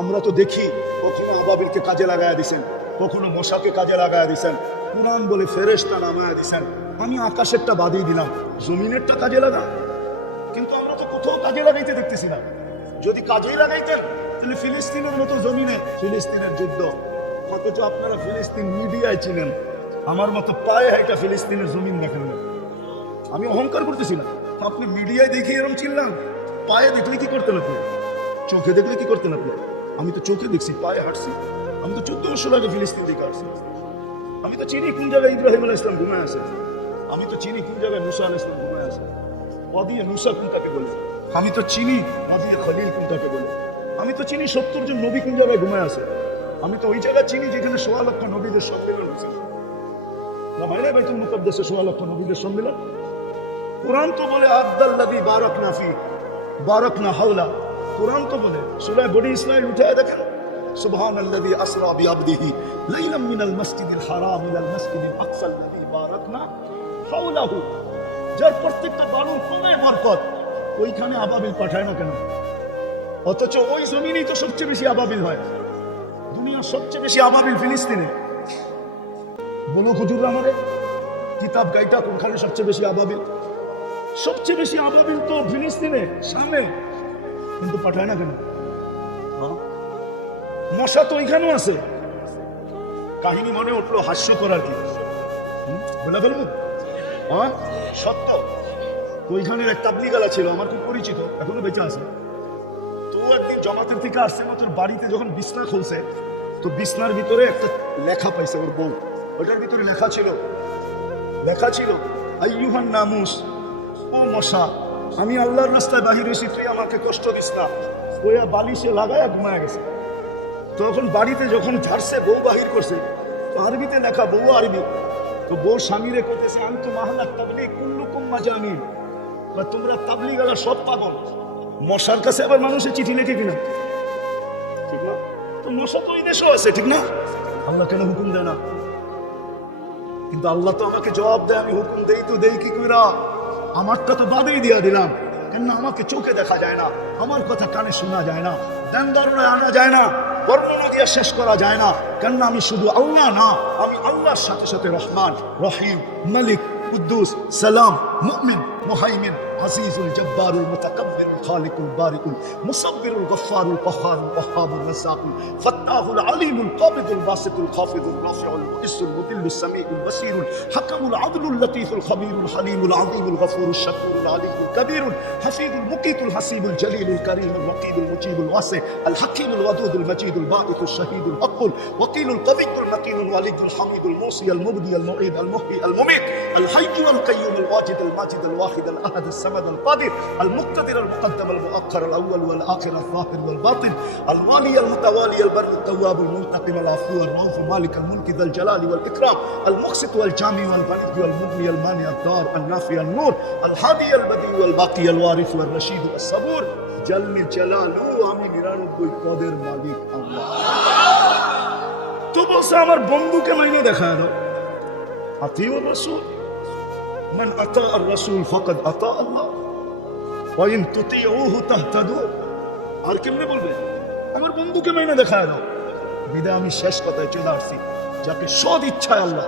আমরা তো দেখি কখনো আবাবিলকে কাজে লাগায় দিছেন, কখনো মশাকে কাজে লাগায় দিছেন, কুরআন বলে ফেরেশতা নামায় দিছেন। আমি আকাশেরটা বাদই দিলাম, জমিনেরটা কাজে লাগা। কিন্তু আমরা তো কোথাও কাজে লাগাইতে দেখতেছি না। যদি কাজেই লাগাইতেন তাহলে ফিলিস্তিনের মতো জমিনে ফিলিস্তিনের যুদ্ধ, অথচ আপনারা ফিলিস্তিন মিডিয়ায় চিনেন, আমার মতো পায়ে হাইটা ফিলিস্তিনের জমিন দেখেন না। আমি অহংকার করতেছি না, আপনি মিডিয়ায় দেখে এরকম চিনলাম, পায়ে দেখলে কি করতেন আপনি, চোখে দেখলে কি করতেন আপনি? আমি তো চোখে দেখছি, পায়ে হাঁটছি। আমি তো 14 বছর আগে ফিলিস্তিন দিকে আসছি। আমি তো চিনি কোন জায়গায় ইব্রাহিম আলাইহিস সালাম ঘুমায় আছে। আমি তো চিনি কোন জায়গায় মুসা আলাইহিস সালাম ঘুমায় আছে। ওয়াদিয়ে মুসা কোনটাকে বলে। আমি তো চিনি ওয়াদিয়ে খলিল কোনটাকে বলে। আমি তো চিনি 70 জন নবী কোন জায়গায় ঘুমায় আছে। আমি তো ওই জায়গা চিনি যেখানে 16 লক্ষ নবীদের সম্মেলন হয়েছে। না ভাইরা, বাইতুল মুকাদ্দাসে 16 লক্ষ নবীদের সম্মেলন। কোরআন তো বলে আব্দাল্লাযী বারাকনা ফি বারাকনা হাওলা। কোরআন তো বলে সূরা বনি ইসরাঈল উঠায় দেখেন, সুবহানাল্লাযী আসরা বিআবদিহি লাইলাম মিনাল মাসজিদিল হারাম ইলাল মাসজিদিল আকসাল্লাযী বারাকনা হাওলাহু। যার প্রত্যেকটা বাণু কোণে বরকত, ওইখানে আবাবিল পাঠায় না কেন? অথচ ওই জমিনেই তো সবচেয়ে বেশি আবাবিল হয়। দুনিয়ার সবচেয়ে বেশি আবাবিল ফিলিস্তিনে। বলো হুজুররা আমারে, কিতাব গাইটা কোনখানে সবচেয়ে বেশি আবাবিল? সবচেয়ে বেশি আবাবিল তো ফিলিস্তিনে, শামে। কিন্তু পাঠায় না কেন? মশা তো ওইখানেও আছে। কাহিনী মনে উঠলো, হাস্যকর আর কি, বলে ফেলবো। সত্য। ওইখানের এক তাবলিগালা ছিল, আমার খুব পরিচিত, এখনো বেঁচে আছে। তো একদিন জমাতের থেকে আসছে, তোর বাড়িতে যখন বিছনা খুলছে, তো বিছনার ভিতরে একটা লেখা পাইছে ওর বউ। ওইটার ভিতরে লেখা ছিল আইয়ুহান নামুস, ও মশা, আমি আল্লাহর রাস্তায় বাহির হয়েছি, তুই আমাকে কষ্ট দিস না। ওয়া বালিশে লাগায় ঘুমায় গেছে। তখন বাড়িতে যখন ঝাড়ছে, বউ বাহির করছে, আরবিতে লেখা, বউ আরবি। তো বউ স্বামীরে করতেছে, আমি তো মাহালাত তাবলীগ কুল্লুকুম মাজামিন, বা তোমরা তাবলীগালা সব পাগল। মশার কাছে আবার মানুষের চিঠি লেখে কিনা? ঠিক না? তো মশা তো এই দেশেও আছে, ঠিক না? আল্লাহ কেন হুকুম দেয় না? কিন্তু আল্লাহ তো আমাকে জবাব দেয়, আমি হুকুম দেই তো দেই কি কইরা? আমারটা তো বাদেই দিয়া দিলাম, কেন আমাকে চোখে দেখা যায় না, আমার কথা কানে শোনা যায় না, ধ্যান ধারণায় আনা যায় না, বর্ণনা দিয়ে শেষ করা যায় না। কেন আমি শুধু আল্লাহ না, আমি আল্লাহর সাথে সাথে রহমান, রহিম, মালিক, কুদ্দুস, সালাম, মুমিন, মুহাইমিন, আজিজুল জব্বারুল মুতাকাব্বিরুল খালিকুল বারিকুল মুসাব্বিরুল গফফারুল কহ্হারুল ওয়াহ্হাবুর রাজ্জাকুল ফাত্তাহুল আলিমুল কাবিদুল বাসিতুল খাফিদুল রাফিউল মুইসুল মুদিল্লুস সামিউল বাসীরুল হাকামুল আদলুল লতীফুল খবীরুল হালিমুল আযীমুল গফুরুশ শাকুরুল আলিমুল কবীরুল হাফিজুল মুকিতুল হাসিবুল জলিলুল করিমুল রকিবুল মুজিবুল ওয়াসি আল হাকিমুল ওয়াদুদুল মজিদুল বাঈতুশ শাহীদুল আকুল ওয়াকিলুল কবিয়ুল মাকিনুল ওয়ালিদুল হামিদুল মুসি আল মুবদি আল মুঈদ আল মুহয়ি আল মুমীত আল হাইয়্যু আল কাইয়্যুম আল ওয়াজিদ আল মাজিদ আল ওয়াহিদ আল আহাদ আল সামাদ আল কাদির আল মুক্তাদির আল মুকদ্দাম আল মুআخر আল আউয়াল ওয়াল আখির আল যাহির ওয়াল বাতিন আল ওয়ালি আল মুতাওয়ালি আল বার আল তাওয়াব আল মুনতাকিম আল আফু আল রাউফ মালিক আল মুলক যাল জালালি ওয়াল ইকরাম আল মুকসিত ওয়াল জামি ওয়াল বানি ওয়াল মুগনি আল মানি আল দার আল নাফি আল নূর আল হাদি আল বদি ওয়াল বাকি আল ওয়ারিস ওয়াল রশিদ আল সাবুর জাল্লি জালালু। আমি 99 পদের মালিক আল্লাহ। তো বলছে আমার বন্ধুকে মাইনে দেখায় না। আতিউর রাসূল, মান আতা আর রাসূল ফাকাদ আতা আল্লাহ ওয়া ইন তুতিউহু তাহতাদু। আর কেমনে বলবে আমার বন্ধুকে মাইনে দেখায় না? বিদায় আমি শেষ কথায় চলে আসছি, যাকে সদ ইচ্ছায় আল্লাহ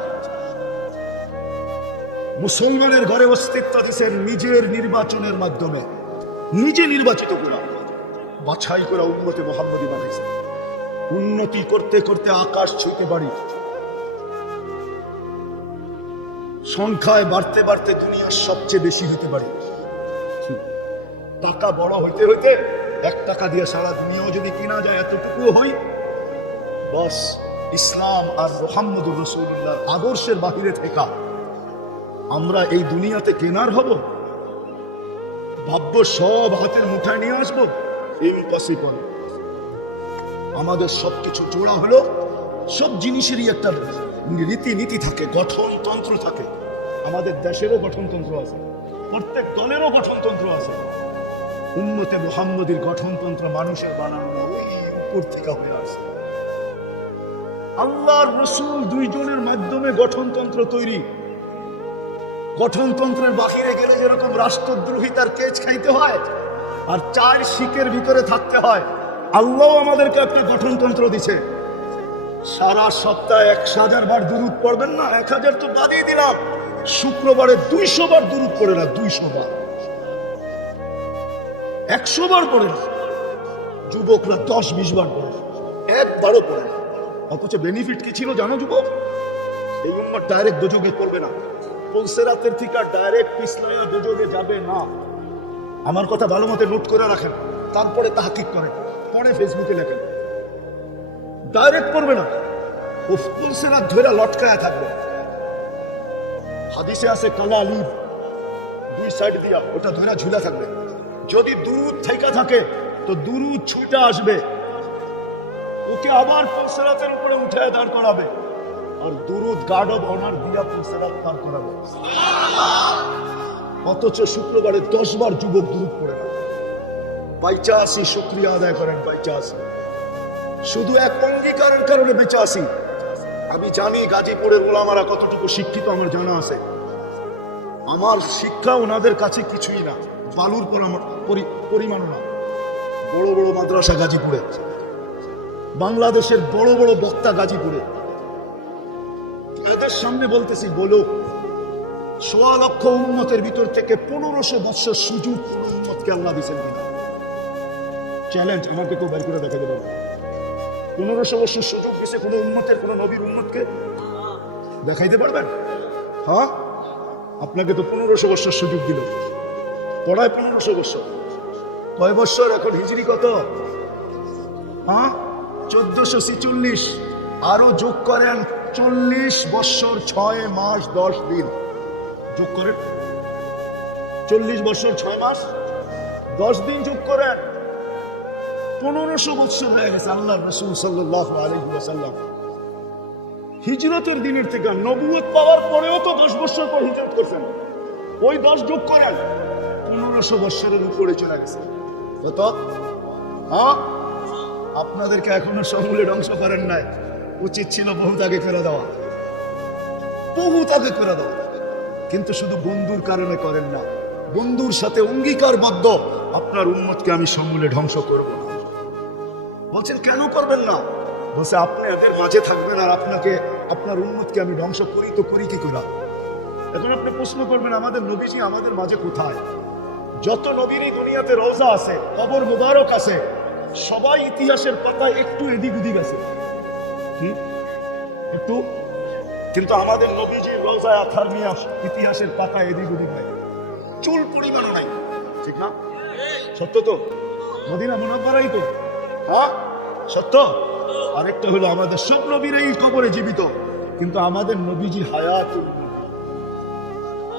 মুসলমানের ঘরে অস্তিত্ব দিয়েছেন নিজের নির্বাচনের মাধ্যমে, নিজে নির্বাচিত করা, বাছাই করা উম্মতে মুহাম্মদী বানাইছেন। উন্নতি করতে করতে আকাশ ছুঁতে পারি, সংখ্যায় বাড়তে বাড়তে দুনিয়ার সবচেয়ে বেশি হতে পারি। টাকা বড় হইতে হইতে 1 টাকা দিয়ে সারা দুনিয়াও যদি কিনা যায়, এতটুকু হই বস। ইসলাম আর মুহাম্মদুর রাসূলুল্লাহর আদর্শের বাহিরে থেকে আমরা এই দুনিয়াতে কেনার হব, ভাববো সব হাতের মুঠায় নিয়ে আসবো, ইম্পসিবল। আমাদের সবকিছু জোড়া হলো, সব জিনিসেরই একটা রীতিনীতি থাকে, গঠনতন্ত্র থাকে। আমাদের দেশেরও গঠনতন্ত্র আছে, প্রত্যেক দলেরও গঠনতন্ত্র আছে। উম্মতে মুহাম্মদীর গঠনতন্ত্র মানুষের বানানো, ওই উপর থেকে হয়ে আসে। আল্লাহর রাসূল 2 জনের মাধ্যমে গঠনতন্ত্র তৈরি। গঠনতন্ত্রের বাহিরে গেলে যেরকম রাষ্ট্রদ্রোহিতার কেচ খাইতে হয় আর 4 শিকের ভিতরে থাকতে হয়, আল্লাহ আমাদেরকে একটা গঠনতন্ত্র দিছে। সারা সপ্তাহে 1000 বার দুরূদ পড়বেন না, 1000 তো বাদই দিলাম, শুক্রবারে 200 বার দুরূদ পড়ে না, 200 বার, 100 বার পড়ে না। যুবকরা 10-20 বার পড়ে, একবারও পড়ে না। অথচ বেনিফিট কি ছিল জানো যুবক? এই উম্মত ডাইরেক্ট দোজখে পড়বে না, পুলসেরাতের থেকে ডাইরেক্ট পিছলাইয়া দোজখে যাবে না। আমার কথা ভালো মতো নোট করে রাখেন, তারপরে তাহকিক করেন, পরে ফেসবুকে লেখেন। ডাইরেক্ট পড়বে না, ও পুলসেরাত ধরে লটকায়া থাকবে। হাদিসে আছে কালা আলিফ 2 সাইড দিয়া ওটা ধরে ঝুলা থাকবে। যদি দুরূদ থেকে থাকে তো দুরূদ ছুটে আসবে, ওকে আবার পুলসেরাতের উপরে উঠায় দাঁড় করাবে, আর দুরূদ গার্ড অফ অনার দিয়া পুলসেরাত পার করাবে। অথচ শুক্রবারে 10 বার যুবক দুরূদ পড়ে না। বাইচা আসি, শুকরিয়া আদায় করেন, বাইচা আসি। শুধু এক অঙ্গীকারের কারণে বেঁচে আসি। আমি জানি গাজীপুরের ওলামারা কতটুকু শিক্ষিত, আমার জানা আছে। আমার শিক্ষা ওনাদের কাছে কিছুই না, বালুর পরিমাণও না। বড় বড় মাদ্রাসা গাজীপুরে, বাংলাদেশের বড় বড় বক্তা গাজীপুরে। এদের সামনে বলতেছি, বলো 1.25 লক্ষ উম্মতের ভিতর থেকে 1500 বৎসর সুযোগ কোন উম্মতকে আল্লাহ দিয়েছেন কিনা? চ্যালেঞ্জ, আমাকে কেউ বের করে দেখাতে পারবে? 1500 বৎসর সুযোগ দিয়েছে কোন উম্মতের, কোন নবীর উম্মতকে? দেখাইতে পারবেন? হ্যাঁ, আপনাকে তো 1500 বৎসর সুযোগ দিল, পড়ায় 1500 বৎসর। কয় বৎসর এখন হিজরি কত? হ্যাঁ, 1446। আরো যোগ করেন 40 বৎসর 6 মাস 10 দিন, যোগ করেন 40 বৎসর 6 মাস 10 দিন যোগ করেন, 1500 বৎসর হয়ে গেছে। আল্লাহ রাসূল সাল্লাল্লাহু আলাইহি ওয়াসাল্লাম হিজরতের দিনের থেকে নবুয়ত পাওয়ার পরেও তো 10 বৎসর পর হিজরত করছেন। ওই 10 যোগ করেন, 1500 বৎসরের উপরে চলে গেছে। কত? হ্যাঁ, আপনাদেরকে এখনো সমূলে ধ্বংস করেন নাই, উচিত ছিল বহুত আগে করে দেওয়া, বহুত আগে করে দেওয়া। কিন্তু শুধু বন্ধুর কারণে করেন না, বন্ধুর সাথে অঙ্গীকারবদ্ধ, আপনার উম্মতকে আমি সমূলে ধ্বংস করব না। বলছেন কেন করবেন না? বলছে আপনি এদের মাঝে থাকবেন আর আপনাকে, আপনার উম্মতকে আমি ধ্বংস করি তো করি কি করে? এখন আপনি প্রশ্ন করবেন আমাদের নবীজি আমাদের মাঝে কোথায়? যত নবীরই দুনিয়াতে রওজা আছে, কবর মুবারক আছে, সবাই ইতিহাসের পাতায় একটু এদিক ওদিক আছে, কি একটু। কিন্তু আমাদের নবীজির রওজায় আথার নিয়ে ইতিহাসের পাতায় এদিক ওদিক নাই, চুল পরিমাণও নাই, ঠিক না? সত্য তো? মদিনা মুনাওয়ারাই তো, হ্যাঁ সত্য। আরেকটা হলো আমাদের সব নবীরাই কবরে জীবিত, কিন্তু আমাদের নবীজি হায়াতুন,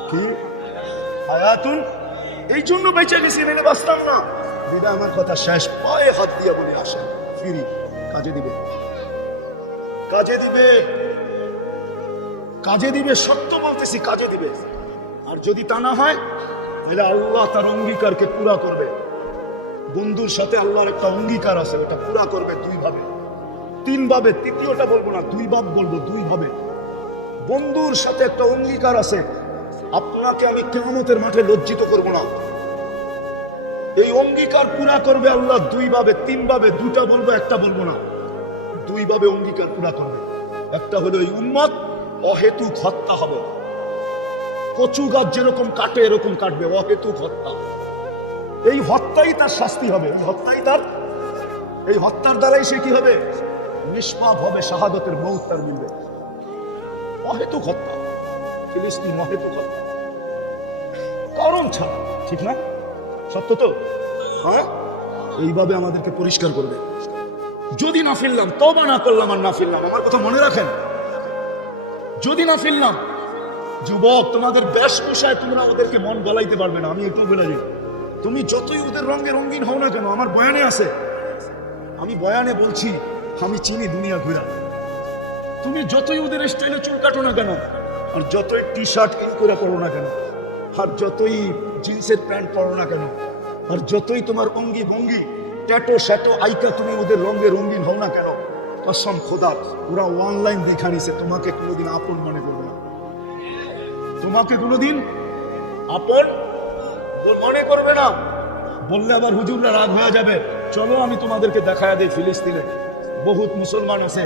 কি হায়াতুন, এই জন্য বেঁচে গেছি, মেনে বাঁচতাম না। বিদা আমার কথা শেষ, পায়ে হাত দিয়া বলে আসেন, ফিরি, কাজে দিবে, কাজে দিবে, কাজে দিবে, সত্য বলতেছি, কাজে দিবে। আর যদি তা না হয় তাহলে আল্লাহ তার অঙ্গীকারকে পুরা করবে। বন্ধুর সাথে আল্লাহর একটা অঙ্গীকার আছে, ওটা পুরা করবে 2 ভাবে 3 ভাবে, তৃতীয়টা বলবো না, 2 ভাব বলবো, 2 ভাবে। বন্ধুর সাথে একটা অঙ্গীকার আছে, আপনাকে আমি কিয়ামতের মাঠে লজ্জিত করব না। এই অঙ্গীকার পুরা করবে আল্লাহ 2 ভাবে, 3 ভাবে, 2টা বলবো, একটা বলবো না। 2 ভাবে অঙ্গীকার পুরা করবে। একটা হলো এই উম্মত অহেতুক হত্যা হবে, কচু গাছ যেরকম কাটে এরকম কাটবে, অহেতুক হত্যা। এই হত্যাই তার শাস্তি হবে, এই হত্যাই তার, এই হত্যার দ্বারাই সে কি হবে? নিষ্পাপ হবে, শাহাদতের মৌত তার মিলবে। অহেতুক হত্যা, ফিলিস্তিন অহেতুক হত্যা, কারণ ছাড়া, ঠিক না? সত্য তো? হ্যাঁ, এইভাবে আমাদেরকে পরিষ্কার করবে। যদি না ফিরলাম, তওবা না করলাম আর না ফিরলাম, আমার কথা মনে রাখেন, যদি না ফিরলাম, যুবক তোমাদের বেশভূষায় তোমরা ওদেরকে মন গলাইতে পারবে না। আমি একটু বলে দিই, তুমি যতই ওদের রঙে রঙিন হও না কেন, আমার বয়ানে আছে, আমি বয়ানে বলছি, আমি চিনি দুনিয়া ঘুরা। তুমি যতই ওদের স্টাইলে চুল কাটো না কেন, আর যতই টি শার্ট ইন করে পড়ো না কেন, আর যতই জিন্সের প্যান্ট পরো না কেন, আর যতই তোমার অঙ্গি ভঙ্গি ট্যাটো শ্যাটো আইকা তুমি ওদের রঙে রঙিন হও না কেন, কসম খোদা, ওরা অনলাইন দেখা নিছে, তোমাকে কোনোদিন আপন মনে করবে না, তোমাকে কোনোদিন আপন মনে করবে না। বললে আবার হুজুররা রাগ হয়ে যাবে, চলো আমি তোমাদেরকে দেখায় দেই ফিলিস্তিনে বহুত মুসলমান আছে,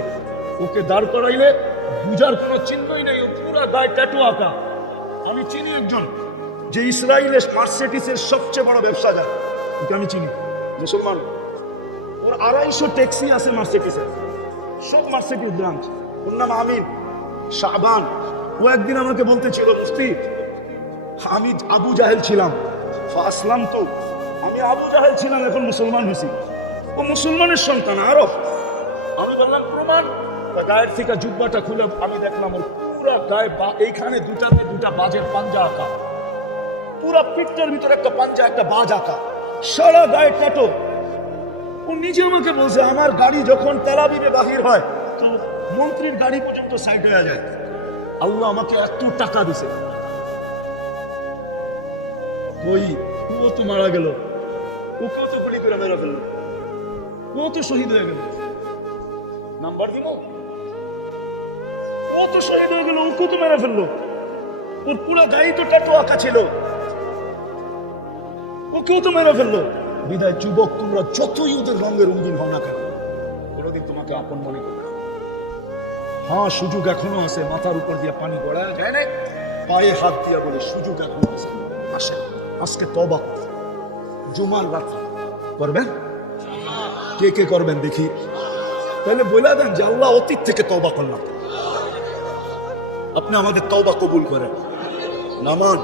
ওকে দাঁড় করাইলে বুঝার কোনো চিহ্নই নেই, ও পুরা গায়ে ট্যাটু আঁকা। আমি চিনি একজন যে ইসরায়েলের মার্সিডিজের সবচেয়ে বড় ব্যবসাদার, ওকে আমি চিনি, মুসলমান। ওর 250 ট্যাক্সি আছে মার্সিডিজের, সব মার্সিডিজ ব্রাঞ্চ। ওর নাম আমিন শাহবান। ও একদিন আমাকে বলতেছিল, মুফতি আমি আবু জাহেল ছিলাম, আসলাম তো, আমি আবু জাহেল ছিলাম, এখন মুসলমান হয়েছি। ও মুসলমানের সন্তান, আরব। আমি বললাম প্রমাণ। গায়ের থেকে জুব্বাটা খুলে আমি দেখলাম ওর পুরা গায়ে এইখানে দুটাতে দুটা বাজের পাঞ্জা আঁকা, পুরা পিঠটার ভিতরে একটা পাঞ্জা একটা বাজ আঁকা, সারা গায়ে ট্যাটু। ও নিজে আমাকে বলছে আমার গাড়ি যখন তেল আবিবে বাহির হয় তো মন্ত্রীর গাড়ি পর্যন্ত সাইড হয়ে যায়। আল্লাহ আমাকে এত টাকা দিছে। ওই ও তো মারা গেল, ওকেও তো গুলি করে মেরে ফেললো, ও তো শহীদ হয়ে গেল। নাম্বার দিব, ও তো শহীদ হয়ে গেল, ওকেও তো মেরে ফেললো। ওর পুরো গাড়ি তো ট্যাটু আঁকা ছিল, ওকেও তো মেরে ফেললো। বিদায় যুবক, তোমরা যতই ওদের রঙের রঙিন হও না কেন, কোনোদিন তোমাকে আপন মনে করবে না। হ্যাঁ, সুযোগ এখনো আছে, মাথার উপর দিয়ে পানি গড়ায় যায় না, পায়ে হাত দিয়ে বলে সুযোগ এখনো আছে। আসেন আজকে তওবা জুমার রাত করবেন, কে কে করবেন দেখি, তাহলে বলে দেন যে আল্লাহ অতীত থেকে তওবা করলাম, আপনি আমাদের তওবা কবুল করেন। নামাজ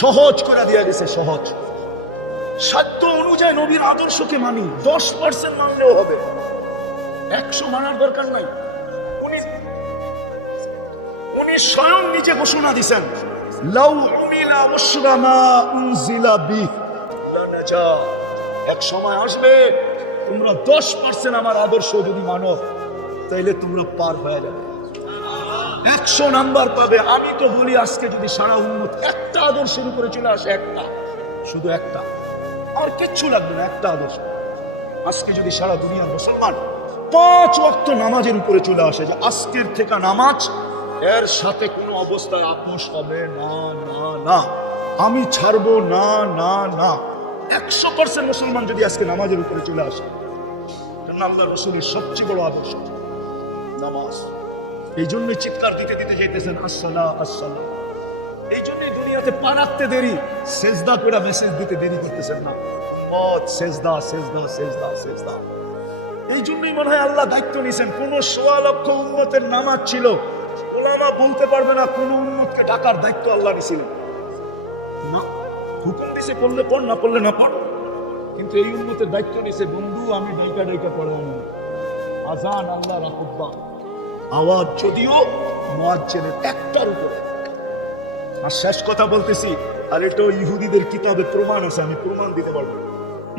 সহজ করে দেয়া গেছে, সহজ। সাধ্য অনুযায়ী নবীর আদর্শকে মানি, 10% মানলেও হবে, 100 মানার দরকার নাই। উনি স্বয়ং নিজে ঘোষণা দিছেন, লাউ উমিলা ওয়াশরা মা উনজিলা বি লানাজা। এক সময় আসবে তোমরা 10% আমার আদর্শ যদি মানো, তাইলে তোমরা পার হয়ে যাবে, 100 নাম্বার পাবে। আমি তো বলি আজকে যদি সারা উম্মত একটা আদর্শের উপরে চলে আসে, একটা, শুধু একটা, আর কিচ্ছু লাগবে না, একটা আদর্শ। আজকে যদি সারা দুনিয়ার মুসলমান 5 ওয়াক্ত নামাজের উপরে চলে আসে, যে আজকের থেকে নামাজ, এর সাথে কোনো অবস্থায় আপোষ হবে না, না না, আমি ছাড়বো না, না না, 100% মুসলমান যদি আজকে নামাজের উপরে চলে আসে, আল্লাহ রাসূলের সবচেয়ে বড় আদর্শ নামাজ। এই জন্যই চিৎকার দিতে দিতে যেতেছেন আসসালাহ আসসালাহ। এই জন্যই দুনিয়াতে পা রাখতে দেরি, সেজদা করে মেসেজ দিতে দেরি করতেছেন না, মত সেজদা সেজদা সেজদা সেজদা। এই জন্যই মনে হয় আল্লাহ দায়িত্ব নিয়েছেন। কোন 1.25 লক্ষ উম্মতের নামাজ ছিল, উলামা বলতে পারবে না কোন উম্মতকে ডাকার দায়িত্ব আল্লাহ নিয়েছিলেন না। হুকুম দিছে পড়লে পড়, না পড়লে না পড়, কিন্তু এই উম্মতের দায়িত্ব নিয়েছে, বন্ধু আমি ডাইকা ডাইকা পড়ানো। আজান আল্লাহ রাখুব্বা, আওয়াজ যদিও মুয়াজ্জিনের একটার উপরে। আর শেষ কথা বলতেছি, আর এটা ইহুদিদের কিতাবে প্রমাণ আছে, আমি প্রমাণ দিতে পারবো।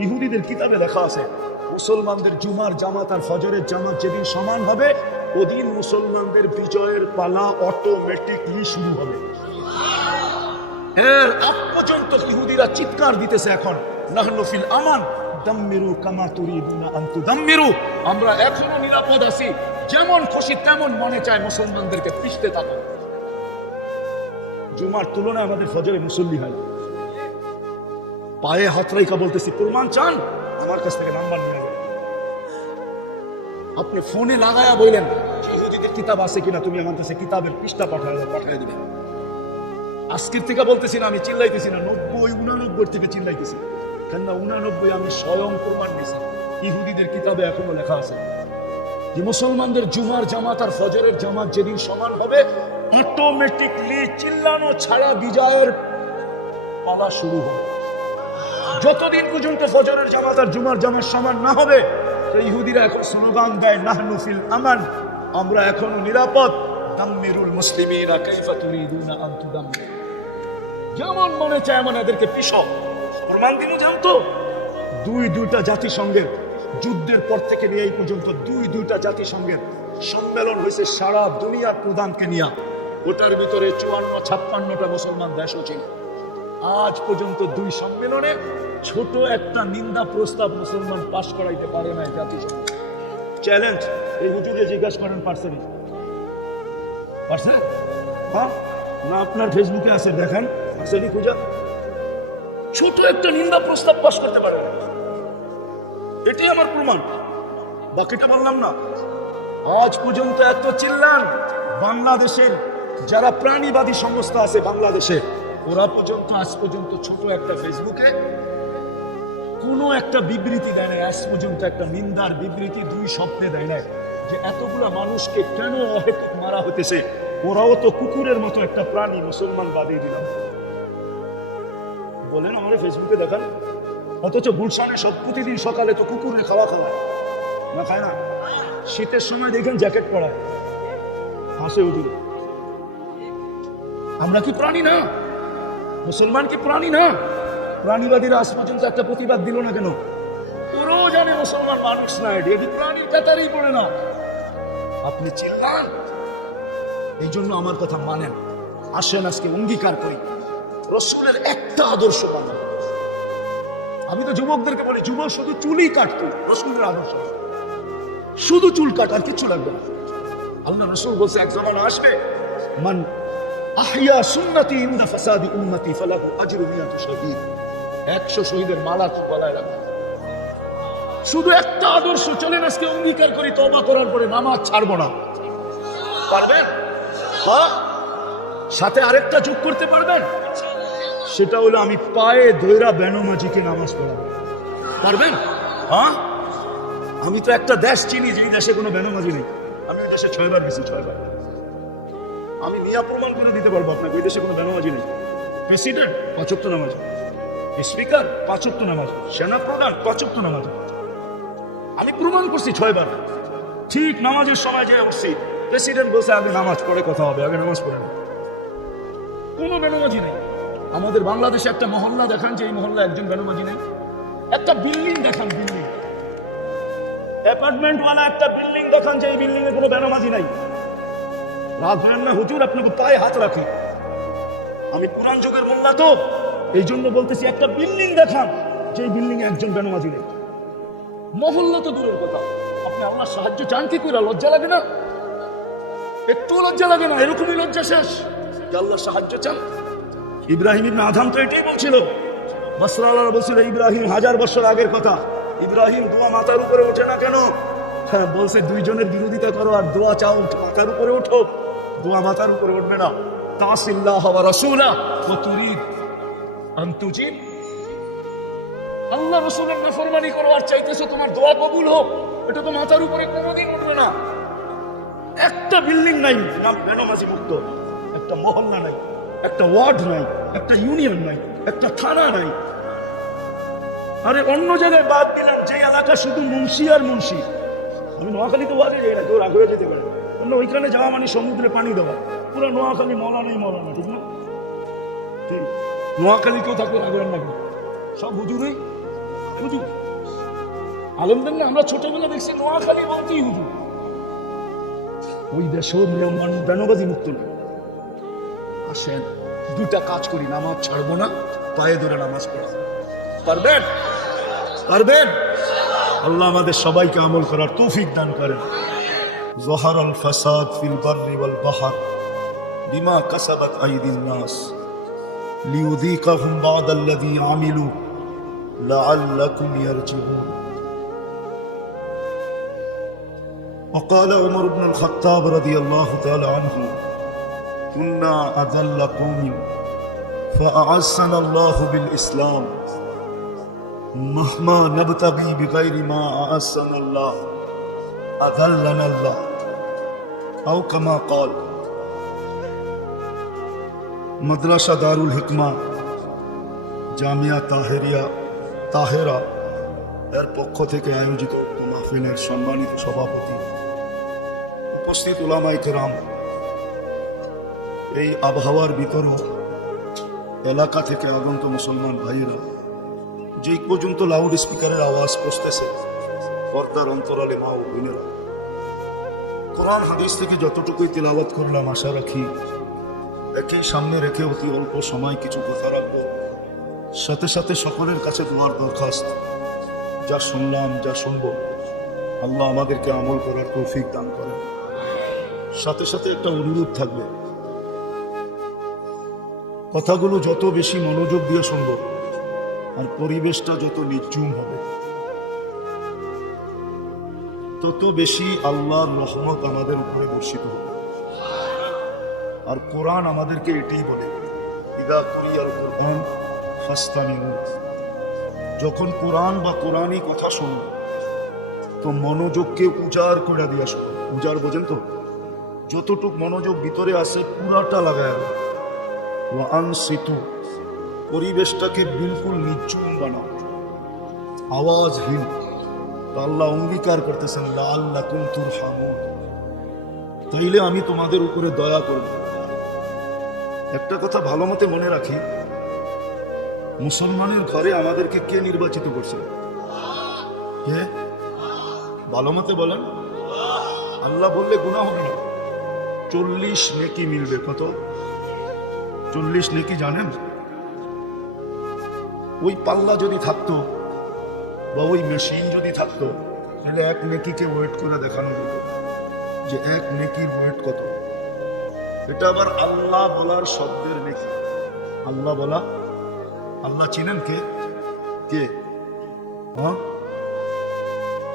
ইহুদিদের কিতাবে লেখা আছে, মুসলমানদের জুমার জামাত আর ফজরের জামাত যেদিন সমান হবে, ওদিন মুসলমানদের বিজয়ের পালা অটোমেটিকলি শুরু হবে। এর আগ পর্যন্ত ইহুদিরা চিৎকার দিতেছে এখন, নাহনু ফিল আমান দাম্মিরু কামা তুরিদুনা আন তুদাম্মিরু। আমরা এখনো নিরাপদ আছি, যেমন খুশি তেমন মনে চায় মুসলমানদেরকে পিষতে থাকো। জুমার তুলনায় আমাদের ফজরে মুসল্লি হয়, পায়ে হাত রাইখা বলতেছি, প্রমাণ চান আমার কাছ থেকে নাম্বার নিয়ে যাবেন। আপনি ফোনে লাগায়া বললেন ইহুদিদের কিতাব আছে কিনা, তুমি আমার কাছে কিতাবের পৃষ্ঠা পাঠায় দিবেন। আজকের থেকে বলতেছি না, আমি চিল্লাইতেছি না, 90 89 থেকে চিল্লাইতেছি, কেননা 89 আমি স্বয়ং প্রমাণ দিয়েছি। ইহুদিদের কিতাবে এখনো লেখা আছে যে মুসলমানদের জুমার জামাত আর ফজরের জামাত যেদিন সমান হবে, অটোমেটিকলি চিল্লানো ছাড়া বিজয়ের পালা শুরু হবে। যতদিন পর্যন্ত ফজরের জামাত আর জুমার জামাত সমান না হবে, তো ইহুদিরা এখন স্লোগান দেয় নাহনু ফিল আমান, আমরা এখনো নিরাপদ। দাম্মিরুল মুসলিমিনা কাইফা তুরিদুনা আন তুদাম্মিরু, যেমন মনে চায় এমন এদেরকে পিষো। প্রমাণ দিনও জানতো, দুইটা জাতিসংঘের যুদ্ধের পর থেকে নিয়ে এই পর্যন্ত দুইটা জাতিসংঘের সম্মেলন হয়েছে সারা দুনিয়ার প্রধানকে নিয়ে। ওটার ভিতরে 54-56টা মুসলমান দেশও ছিল। আজ পর্যন্ত 2 সম্মেলনে ছোট একটা নিন্দা প্রস্তাব মুসলমান পাশ করাইতে পারে না জাতিসংঘ। চ্যালেঞ্জ, এই হুজুরে জিজ্ঞাসা করেন পারছে হ্যাঁ না, আপনার ফেসবুকে আছে, দেখেন আসলে খুঁজা, ছোট একটা নিন্দা প্রস্তাব পাশ করতে পারে না। এটাই আমার প্রমাণ, বাকিটা বললাম না। আজ পর্যন্ত এত চিল্লান, বাংলাদেশের যারা প্রাণীবাদী সংস্থা আছে বাংলাদেশে, ওরা পর্যন্ত আজ পর্যন্ত ছোট একটা ফেসবুকে কোনো একটা বিবৃতি দেয় না, আজ পর্যন্ত একটা নিন্দার বিবৃতি 2 শব্দে দেয় না যে এতগুলা মানুষকে কেন অহেতুক মারা হতেছে। ওরাও তো কুকুরের মতো একটা প্রাণী, মুসলমান বাদই দিলাম। বলেন আমাদের ফেসবুকে দেখান, অথচ গুলশানে সব প্রতিদিন সকালে তো কুকুরের খাওয়া খাওয়ায় না, খায় না? শীতের সময় দেখেন জ্যাকেট পরায়, হাসে উঠুন। আমরা কি প্রাণী না? মুসলমান কি প্রাণী না? প্রাণীবাদীরা আজ পর্যন্ত একটা প্রতিবাদ দিল না কেন? ওরাও জানে মুসলমান মানুষ না, এটি প্রাণীর কাতারেই পড়ে না। আপনি চিল্লান, এই জন্য আমার কথা মানেন। আসেন আজকে অঙ্গীকার করি রাসূলের একটা আদর্শ মানেন। আমি তো যুবকদেরকে বলি, যুবক শুধু চুলই কাটতো, রাসূলের আদর্শ শুধু চুল কাট, আর কিছু লাগবে না। আল্লাহ রাসূল বলছে এক জামানা আসবে, মান আহইয়া সুন্নতি ইনদা ফাসাদি উম্মতি ফালাহু আজরু মিয়াতু শাহীদ। 100 শহীদের মালা তো গলায় রাখবে। শুধু একটা আদর্শ। চলেন আজকে অঙ্গীকার করি, তওবা করার পরে নামাজ ছাড়বো না। পারবেন? হ্যাঁ। সাথে আরেকটা যোগ করতে পারবেন, সেটা হলো আমি পায়ে দৈরা বেনমাজিকে নামাজ পড়াবো। পারবেন? হ্যাঁ। আমি তো একটা দেশ চিনি যে দেশে কোনো বেনমাজি নেই। আমি ওই দেশে 6 বার গেছি, 6 বার। আমি নিয়া প্রমাণ করে দিতে পারবো আপনাকে ওই দেশে কোনো বেনমাজি নেই। প্রেসিডেন্ট 5 ওয়াক্ত নামাজ, স্পিকার 5 ওয়াক্ত নামাজ, সেনা প্রধান 5 ওয়াক্ত নামাজ। আমি প্রমাণ করছি 6 বার। ঠিক নামাজের সময় যে উঠছি, প্রেসিডেন্ট বলছে আগে নামাজ পড়ে কথা হবে, আগে নামাজ পড়ে না। কোনো বেনমাজি নেই। আমাদের বাংলাদেশে একটা মহল্লা দেখান যে এই মহল্লা একজন বেনমাজি নেই। একটা বিল্ডিং দেখান, বিল্ডিং অ্যাপার্টমেন্টওয়ালা একটা বিল্ডিং দেখান যে এই বিল্ডিং এ কোনো বেনমাজি নাই। রাত হয় না হুজুর আপনাকে পায়ে হাত রাখি, আমি পুরান যুগের মোল্লা তো এই জন্য বলতেছি একটা বিল্ডিং দেখান যে এই বিল্ডিং এ একজন বেনমাজি নেই। মহল্লা তো দূরের কথা, আপনি আল্লাহর সাহায্য চান কি করে? লজ্জা লাগে না? একটু লজ্জা লাগে না? এরকমই লজ্জা শেষ যে আল্লাহর সাহায্য চান। ইব্রাহিম ইবনে আদম তো এটাই বলছিল। বসরাওয়ালা বলছিল ইব্রাহিম 1000 বছর আগের কথা, ইব্রাহিম দোয়া মাথার উপরে ওঠে না কেন? হ্যাঁ, বলছে 2 জনের বিরোধিতা করো আর দোয়া চাও মাথার উপরে ওঠো। দোয়া মাথার উপরে উঠবে না। তাসিল্লাহ ওয়া রাসূলা ওয়া তুরিদ আন তুজিব। আল্লাহ রাসূলের নাফরমানি করো আর চাইতেছো তোমার দোয়া কবুল হোক, এটা তো মাথার উপরে কোনোদিন উঠবে না। একটা বিল্ডিং নাই নাম বেনমাজি মুক্ত, একটা মহল্লা নাই, একটা ওয়ার্ড নাই, একটা ইউনিয়ন নাই, একটা থানা নাই। আরে অন্য জায়গায় বাদ দিলাম, যে এলাকা শুধু মুন্সি আর মুন্সি। আমি নোয়াখালীতে ওয়াজে যাই না, কেউ রাগ হয়ে যেতে পারে। অন্য ওইখানে যাওয়া মানে সমুদ্রে পানি দেওয়া। পুরো নোয়াখালী মৌলানাই মৌলানা, ঠিক না? ঠিক। নোয়াখালীতেও থাকবে রাগ না, সব হুজুরই হুজুর। আলমদের না আমরা ছোটবেলা দেখছি নোয়াখালী বলতেই হুজুর। ওই দেশেও বেনমাজি মুক্ত না। আসেন 2টা কাজ করি, নামাজ ছাড়বো না, পায়ে ধরে নামাজ পড়া। পারবেন? পারবেন? আল্লাহ আমাদের সবাইকে আমল করার তৌফিক দান করেন। যহারাল ফাসাদ ফিল বাররি ওয়াল বাহর বিমা কাসাবাত আইদিন নাস লিইউযীকাহুম বা'দাল্লাযী আমিলু লাআল্লাকুম ইয়ারজিউন। وقال عمر بن الخطاب رضي الله تعالى عنه كنا أذل قوم فأعزنا الله بالإسلام مهما نبتغي بغير ما أعزنا الله أذلنا الله أو كما قال। মাদ্রাসা দারুল হিকমা জামিয়া তাহেরা এর পক্ষ থেকে আয়োজিত মাহফিলের সম্মানিত সভাপতি, উপস্থিত উলামায়ে কেরাম, এই আবহাওয়ার ভিতরেও এলাকা থেকে আগন্ত মুসলমান ভাইয়েরা, যেই পর্যন্ত লাউড স্পিকারের আওয়াজ পৌঁছতেছে, পর্দার অন্তরালে মা ও বোনেরা, কোরআন হাদিস থেকে যতটুকুই তিলাওয়াত করলাম, আশা রাখি একই সামনে রেখে অতি অল্প সময় কিছু কথা রাখবো। সাথে সাথে সকলের কাছে দোয়ার দরখাস্ত, যা শুনলাম যা শুনবো আল্লাহ আমাদেরকে আমল করার তৌফিক দান করেন। সাথে সাথে একটা অনুরোধ থাকবে, কথাগুলো যত বেশি মনোযোগ দিয়ে শুনবো আর পরিবেশটা যত নির্জুম হবে, তত বেশি আল্লাহর রহমত আমাদের উপরে বর্ষিত হবে। আর কোরআন আমাদেরকে এটাই বলে, ইদা কুরিয়াল কোরআন ফাস্তামিউ, যখন কোরআন বা কোরআনই কথা শোনো তো মনোযোগকে উজাড় করে দিয়ে শোনো। উজাড় বোঝেন তো? যতটুক মনোযোগ ভিতরে আসে পুরাটা লাগায়। আনসিতু, পরিবেশটাকে বিলকুল নিচুম বানাও, আওয়াজহীন। তো আল্লাহ অঙ্গীকার করতেছেন লাআল্লাকুম তুরহামুন, তাইলে আমি তোমাদের উপরে দয়া করব। একটা কথা ভালো মতে মনে রাখি, মুসলমানের ঘরে আমাদেরকে কে নির্বাচিত করছে? কে? ভালো মতে বলেন। আল্লাহ বললে গুনাহ হবে না, 40 নেকি মিলবে। কত? 40 নেকি জানেন? ওই পাল্লা যদি থাকতো বা ওই মেশিন যদি থাকতো তাহলে এক নেকিকে ওয়েট করে দেখানো যেত যে এক নেকির ওয়েট কত। এটা আবার আল্লাহ বলার শব্দের নেকি। আল্লাহ বলা, আল্লাহ চিনেন কে? কে? হ্যাঁ,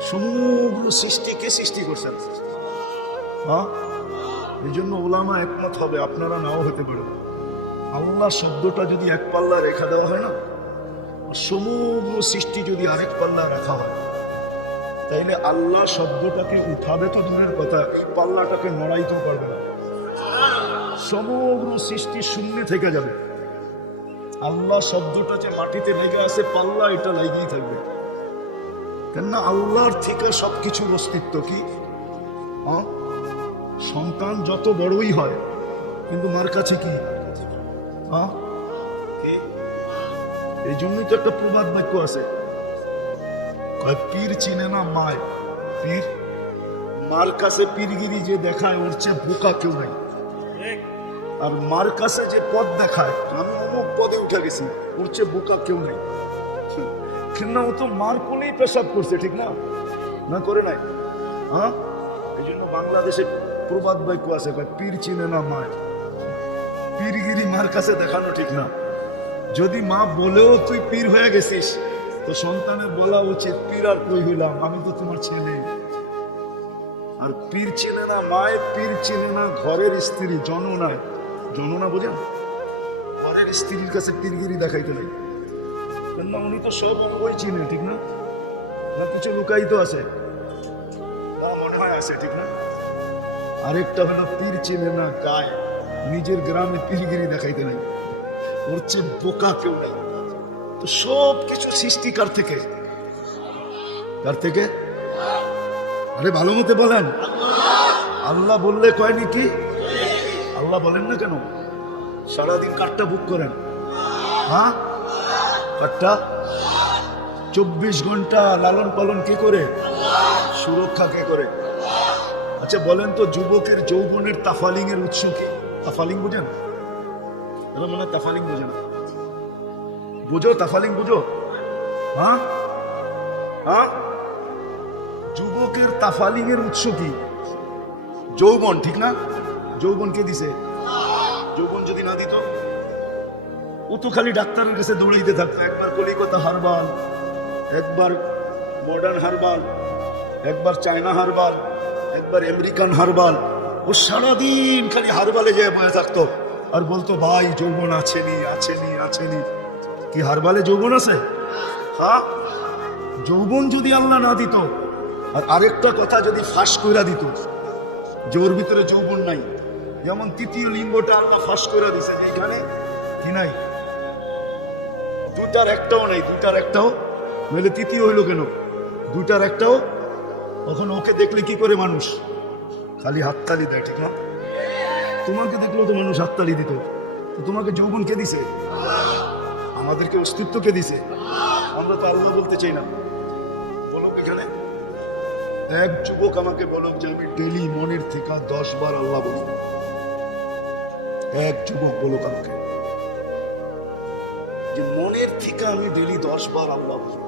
সমগ্র সৃষ্টিকে সৃষ্টি করছেন। হ্যাঁ, এই জন্য ওলামা একমত হবে, আপনারা নাও হতে পারে। আল্লাহ শব্দটা যদি এক পাল্লা রেখা দেওয়া হয় না, সমগ্র সৃষ্টি যদি আরেক পাল্লা রাখা হয়, তাইলে আল্লাহ শব্দটাকে উঠাবে তো দূরের কথা, পাল্লাটাকে নড়াইতেও পারবে না। সমগ্র সৃষ্টি শূন্য থেকে যাবে। আল্লাহ শব্দটা যে মাটিতে লেগে আছে, পাল্লা এটা লেগেই থাকবে। কেননা আল্লাহর থেকে সবকিছুর অস্তিত্ব কি? সন্তান যত বড়ই হয় কিন্তু মার কাছে কি? এই জন্যই তো একটা প্রবাদ বাক্য আছে, পীর চিনে না মায়। পীর, মার কাছে পীরগিরি যে দেখায় ওর চেয়ে বোকা কেউ নাই। আর মার কাছে যে পদ দেখায়, আমি অমুক পদে উঠে গেছি, ওর চেয়ে বোকা কেউ নাই। না, ও তো মার কোলেই পেশাব করছে, ঠিক না? না করে নাই? হ্যাঁ, এই জন্য বাংলাদেশে প্রবাদ বাক্য আছে, পীর চিনে না মায়। পীরগিরি মার কাছে দেখানো ঠিক না। যদি মা বলেও তুই পীর হয়ে গেছিস, তো সন্তানের বলা উচিত পীর আর কই হইলাম, আমি তো তোমার ছেলে। আর পীর চেনে না মায়, পীর চেনে না ঘরের স্ত্রী, জননা। জননা বোঝেন? ঘরের স্ত্রীর কাছে পীরগিরি দেখাইতে নাই, কেননা উনি তো সব ওই চিনে, ঠিক না? না কিছু লুকাই তো আছে, মনে হয় আছে, ঠিক না? আরেকটা হলো পীর চেনে না গায়ে, নিজের গ্রামে পীরগিরি দেখাইতে নাই, ওর চেয়ে বোকা কেউ নাই। তো সব কিছু সৃষ্টি কার থেকে? কার থেকে? আরে ভালো মতে বলেন। আল্লাহ বললে কয়নি কি? আল্লাহ বলেন না কেন? সারাদিন কাঠটা বুক করেন। হ্যাঁ, কাঠটা 24 ঘন্টা লালন পালন কে করে? সুরক্ষা কে করে? আচ্ছা বলেন তো, যুবকের যৌবনের তাফালিং এর উৎস কি? তাফালিং বুঝেন? মনে হয় তাফালিং বুঝে না। বুঝো তাফালিং? বুঝো? হ্যাঁ হ্যাঁ, যুবকের তাফালিং এর উৎস কি? যৌবন, ঠিক না? যৌবন কে দিছে? যৌবন যদি না দিত, ও তো খালি ডাক্তারের কাছে দৌড়াইতে থাকতো। একবার কলিকাতা হারবাল, একবার মডার্ন হারবাল, একবার চায়না হারবাল, একবার আমেরিকান হারবাল। ও সারাদিন খালি হারবালে যেয়ে বয়ে থাকতো আর বলতো ভাই যৌবন আছেনি, আছেনি, আছেনি। কি হারবালে যৌবন আছে? হ্যাঁ, যৌবন যদি আল্লাহ না দিত, আর আরেকটা কথা যদি ফাঁস কইরা দিত যে ওর ভিতরে যৌবন নাই, যেমন তৃতীয় লিঙ্গটা আল্লাহ ফাঁস কইরা দিছে, এইখানে কি নাই? দুটার একটাও নাই, দুটার একটাও নইলে তৃতীয় হইলো কেন? দুটার একটাও। তখন ওকে দেখলে কি করে মানুষ? খালি হাততালি দেয়, ঠিক না? তোমাকে দেখলেও তো মানুষ হাততালি দিত। তো তোমাকে যৌবন কে দিছে? আমাদেরকে অস্তিত্ব কে দিছে? আমরা তো আল্লাহ বলতে চাই না। বলো এখানে এক যুবক আমাকে বলো যে আমি ডেলি মনের থেকে 10 বার আল্লাহ বলি। এক যুবক বলো আমাকে যে মনের থেকে আমি ডেলি 10 বার আল্লাহ বলি।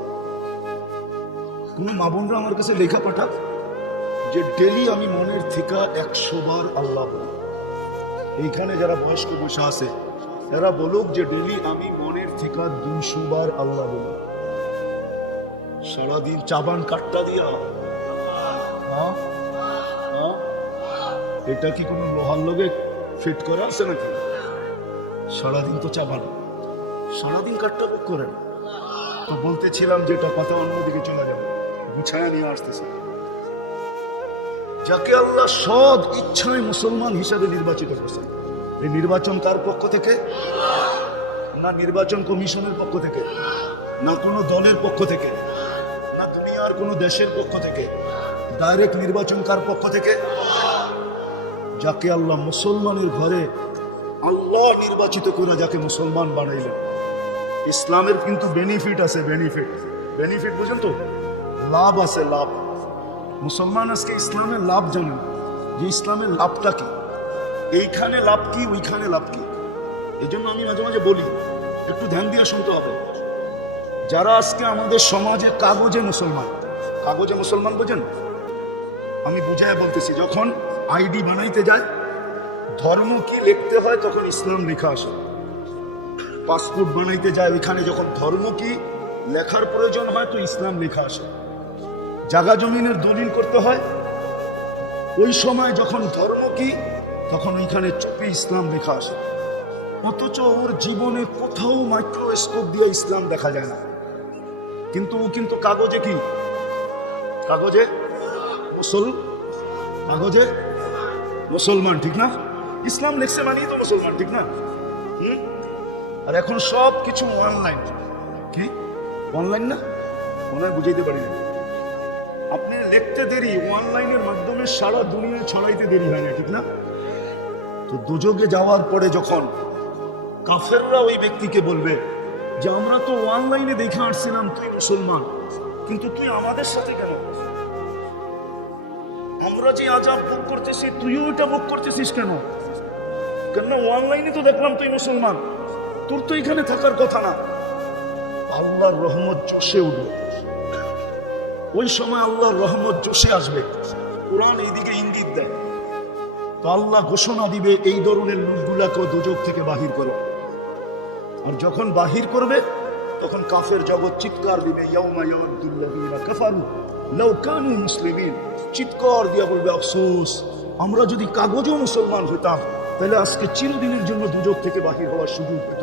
কোন মা বোনরা আমার কাছে লেখা পাঠাক যে ডেলি আমি মনের থেকে 100 বার আল্লাহ বলি। এইখানে যারা বয়স্ক বসে আছে এরা বলুক যে ডেলি আমি মনের থেকে 200 বার আল্লাহ বলি। সারাদিন চাবান কাটটা দিয়া হ্যাঁ? হ্যাঁ? এটা কি কোনো লোহার লগে ফিট করা আছে নাকি? সারাদিন তো চাবান, সারাদিন কাটটা বুক করেন। তো বলতেছিলাম যেটা কথা অন্যদিকে চলে যাবে, গুছায়া নিয়ে আসতেছে। যাকে আল্লাহ সৎ ইচ্ছায় মুসলমান হিসাবে নির্বাচিত করছেন, এই নির্বাচন কার পক্ষ থেকে? না নির্বাচন কমিশনের পক্ষ থেকে, না কোনো দলের পক্ষ থেকে, না দুনিয়ার কোনো দেশের পক্ষ থেকে। ডাইরেক্ট নির্বাচন কার পক্ষ থেকে? যাকে আল্লাহ মুসলমানের ঘরে আল্লাহ নির্বাচিত করে যাকে মুসলমান বানাইলেন। ইসলামের কিন্তু বেনিফিট আছে, বেনিফিট। বেনিফিট বুঝেন তো? লাভ আছে, লাভ। মুসলমান আজকে ইসলামের লাভ জানেন, যে ইসলামের লাভটা কি, এইখানে লাভ কি, ওইখানে লাভ কি। এই জন্য আমি মাঝে মাঝে বলি, একটু ধ্যান দিয়ে শুনতে হবে। যারা আজকে আমাদের সমাজে কাগজে মুসলমান, কাগজে মুসলমান বোঝেন? আমি বুঝায় বলতেছি, যখন আইডি বানাইতে যায় ধর্ম কি লিখতে হয় তখন ইসলাম লেখা আসে। পাসপোর্ট বানাইতে যায় ওইখানে যখন ধর্ম কি লেখার প্রয়োজন হয় তো ইসলাম লেখা আসে। জাগা জমিনের দলিল করতে হয় ওই সময় যখন ধর্ম কি তখন ওইখানে চোপে ইসলাম লেখা আসে। অথচ ওর জীবনে কোথাও মাইক্রোস্কোপ দিয়ে ইসলাম দেখা যায় না, কিন্তু ও কিন্তু কাগজে কি, কাগজে কাগজে মুসলমান, ঠিক না? ইসলাম লেখছে মানেই তো মুসলমান, ঠিক না? আর এখন সব কিছু অনলাইন। কি অনলাইন না? মনে হয় বুঝাইতে পারি না। আপনি লিখতে দেরি, অনলাইনের মাধ্যমে সারা দুনিয়া ছড়াইতে দেরি হয় না, ঠিক না? তো দুযোগে যাওয়ার পরে যখন কাফেররা ওই ব্যক্তিকে বলবে যে আমরা তো অনলাইনে দেখে আসছিলাম তুই মুসলমান, কিন্তু তুই আমাদের সাথে কেন? আমরা যে আজাব ভোগ করতেছি তুইও এটা ভোগ করতেছিস কেন? কেন অনলাইনে তো দেখলাম তুই মুসলমান, তোর তো এখানে থাকার কথা না। আল্লাহর রহমত জোশে উঠবে, ওই সময় আল্লাহর রহমত জোশে আসবে। কোরআন এইদিকে ইঙ্গিত দেয়। তো আল্লাহ ঘোষণা দিবে এই ধরনের লোকগুলাকে দুজক থেকে বাহির করো। আর যখন বাহির করবে তখন কাফের জগৎ চিৎকার দিবে, ইয়াউমা ইয়াউদ্দুল্লাযীনা কাফারু লাউ কানু মুসলিমিন। চিৎকার দিয়ে বলবে, আফসোস, আমরা যদি কাগজেও মুসলমান হতাম তাহলে আজকে চিরদিনের জন্য দুজক থেকে বাহির হওয়ার সুযোগ পেত।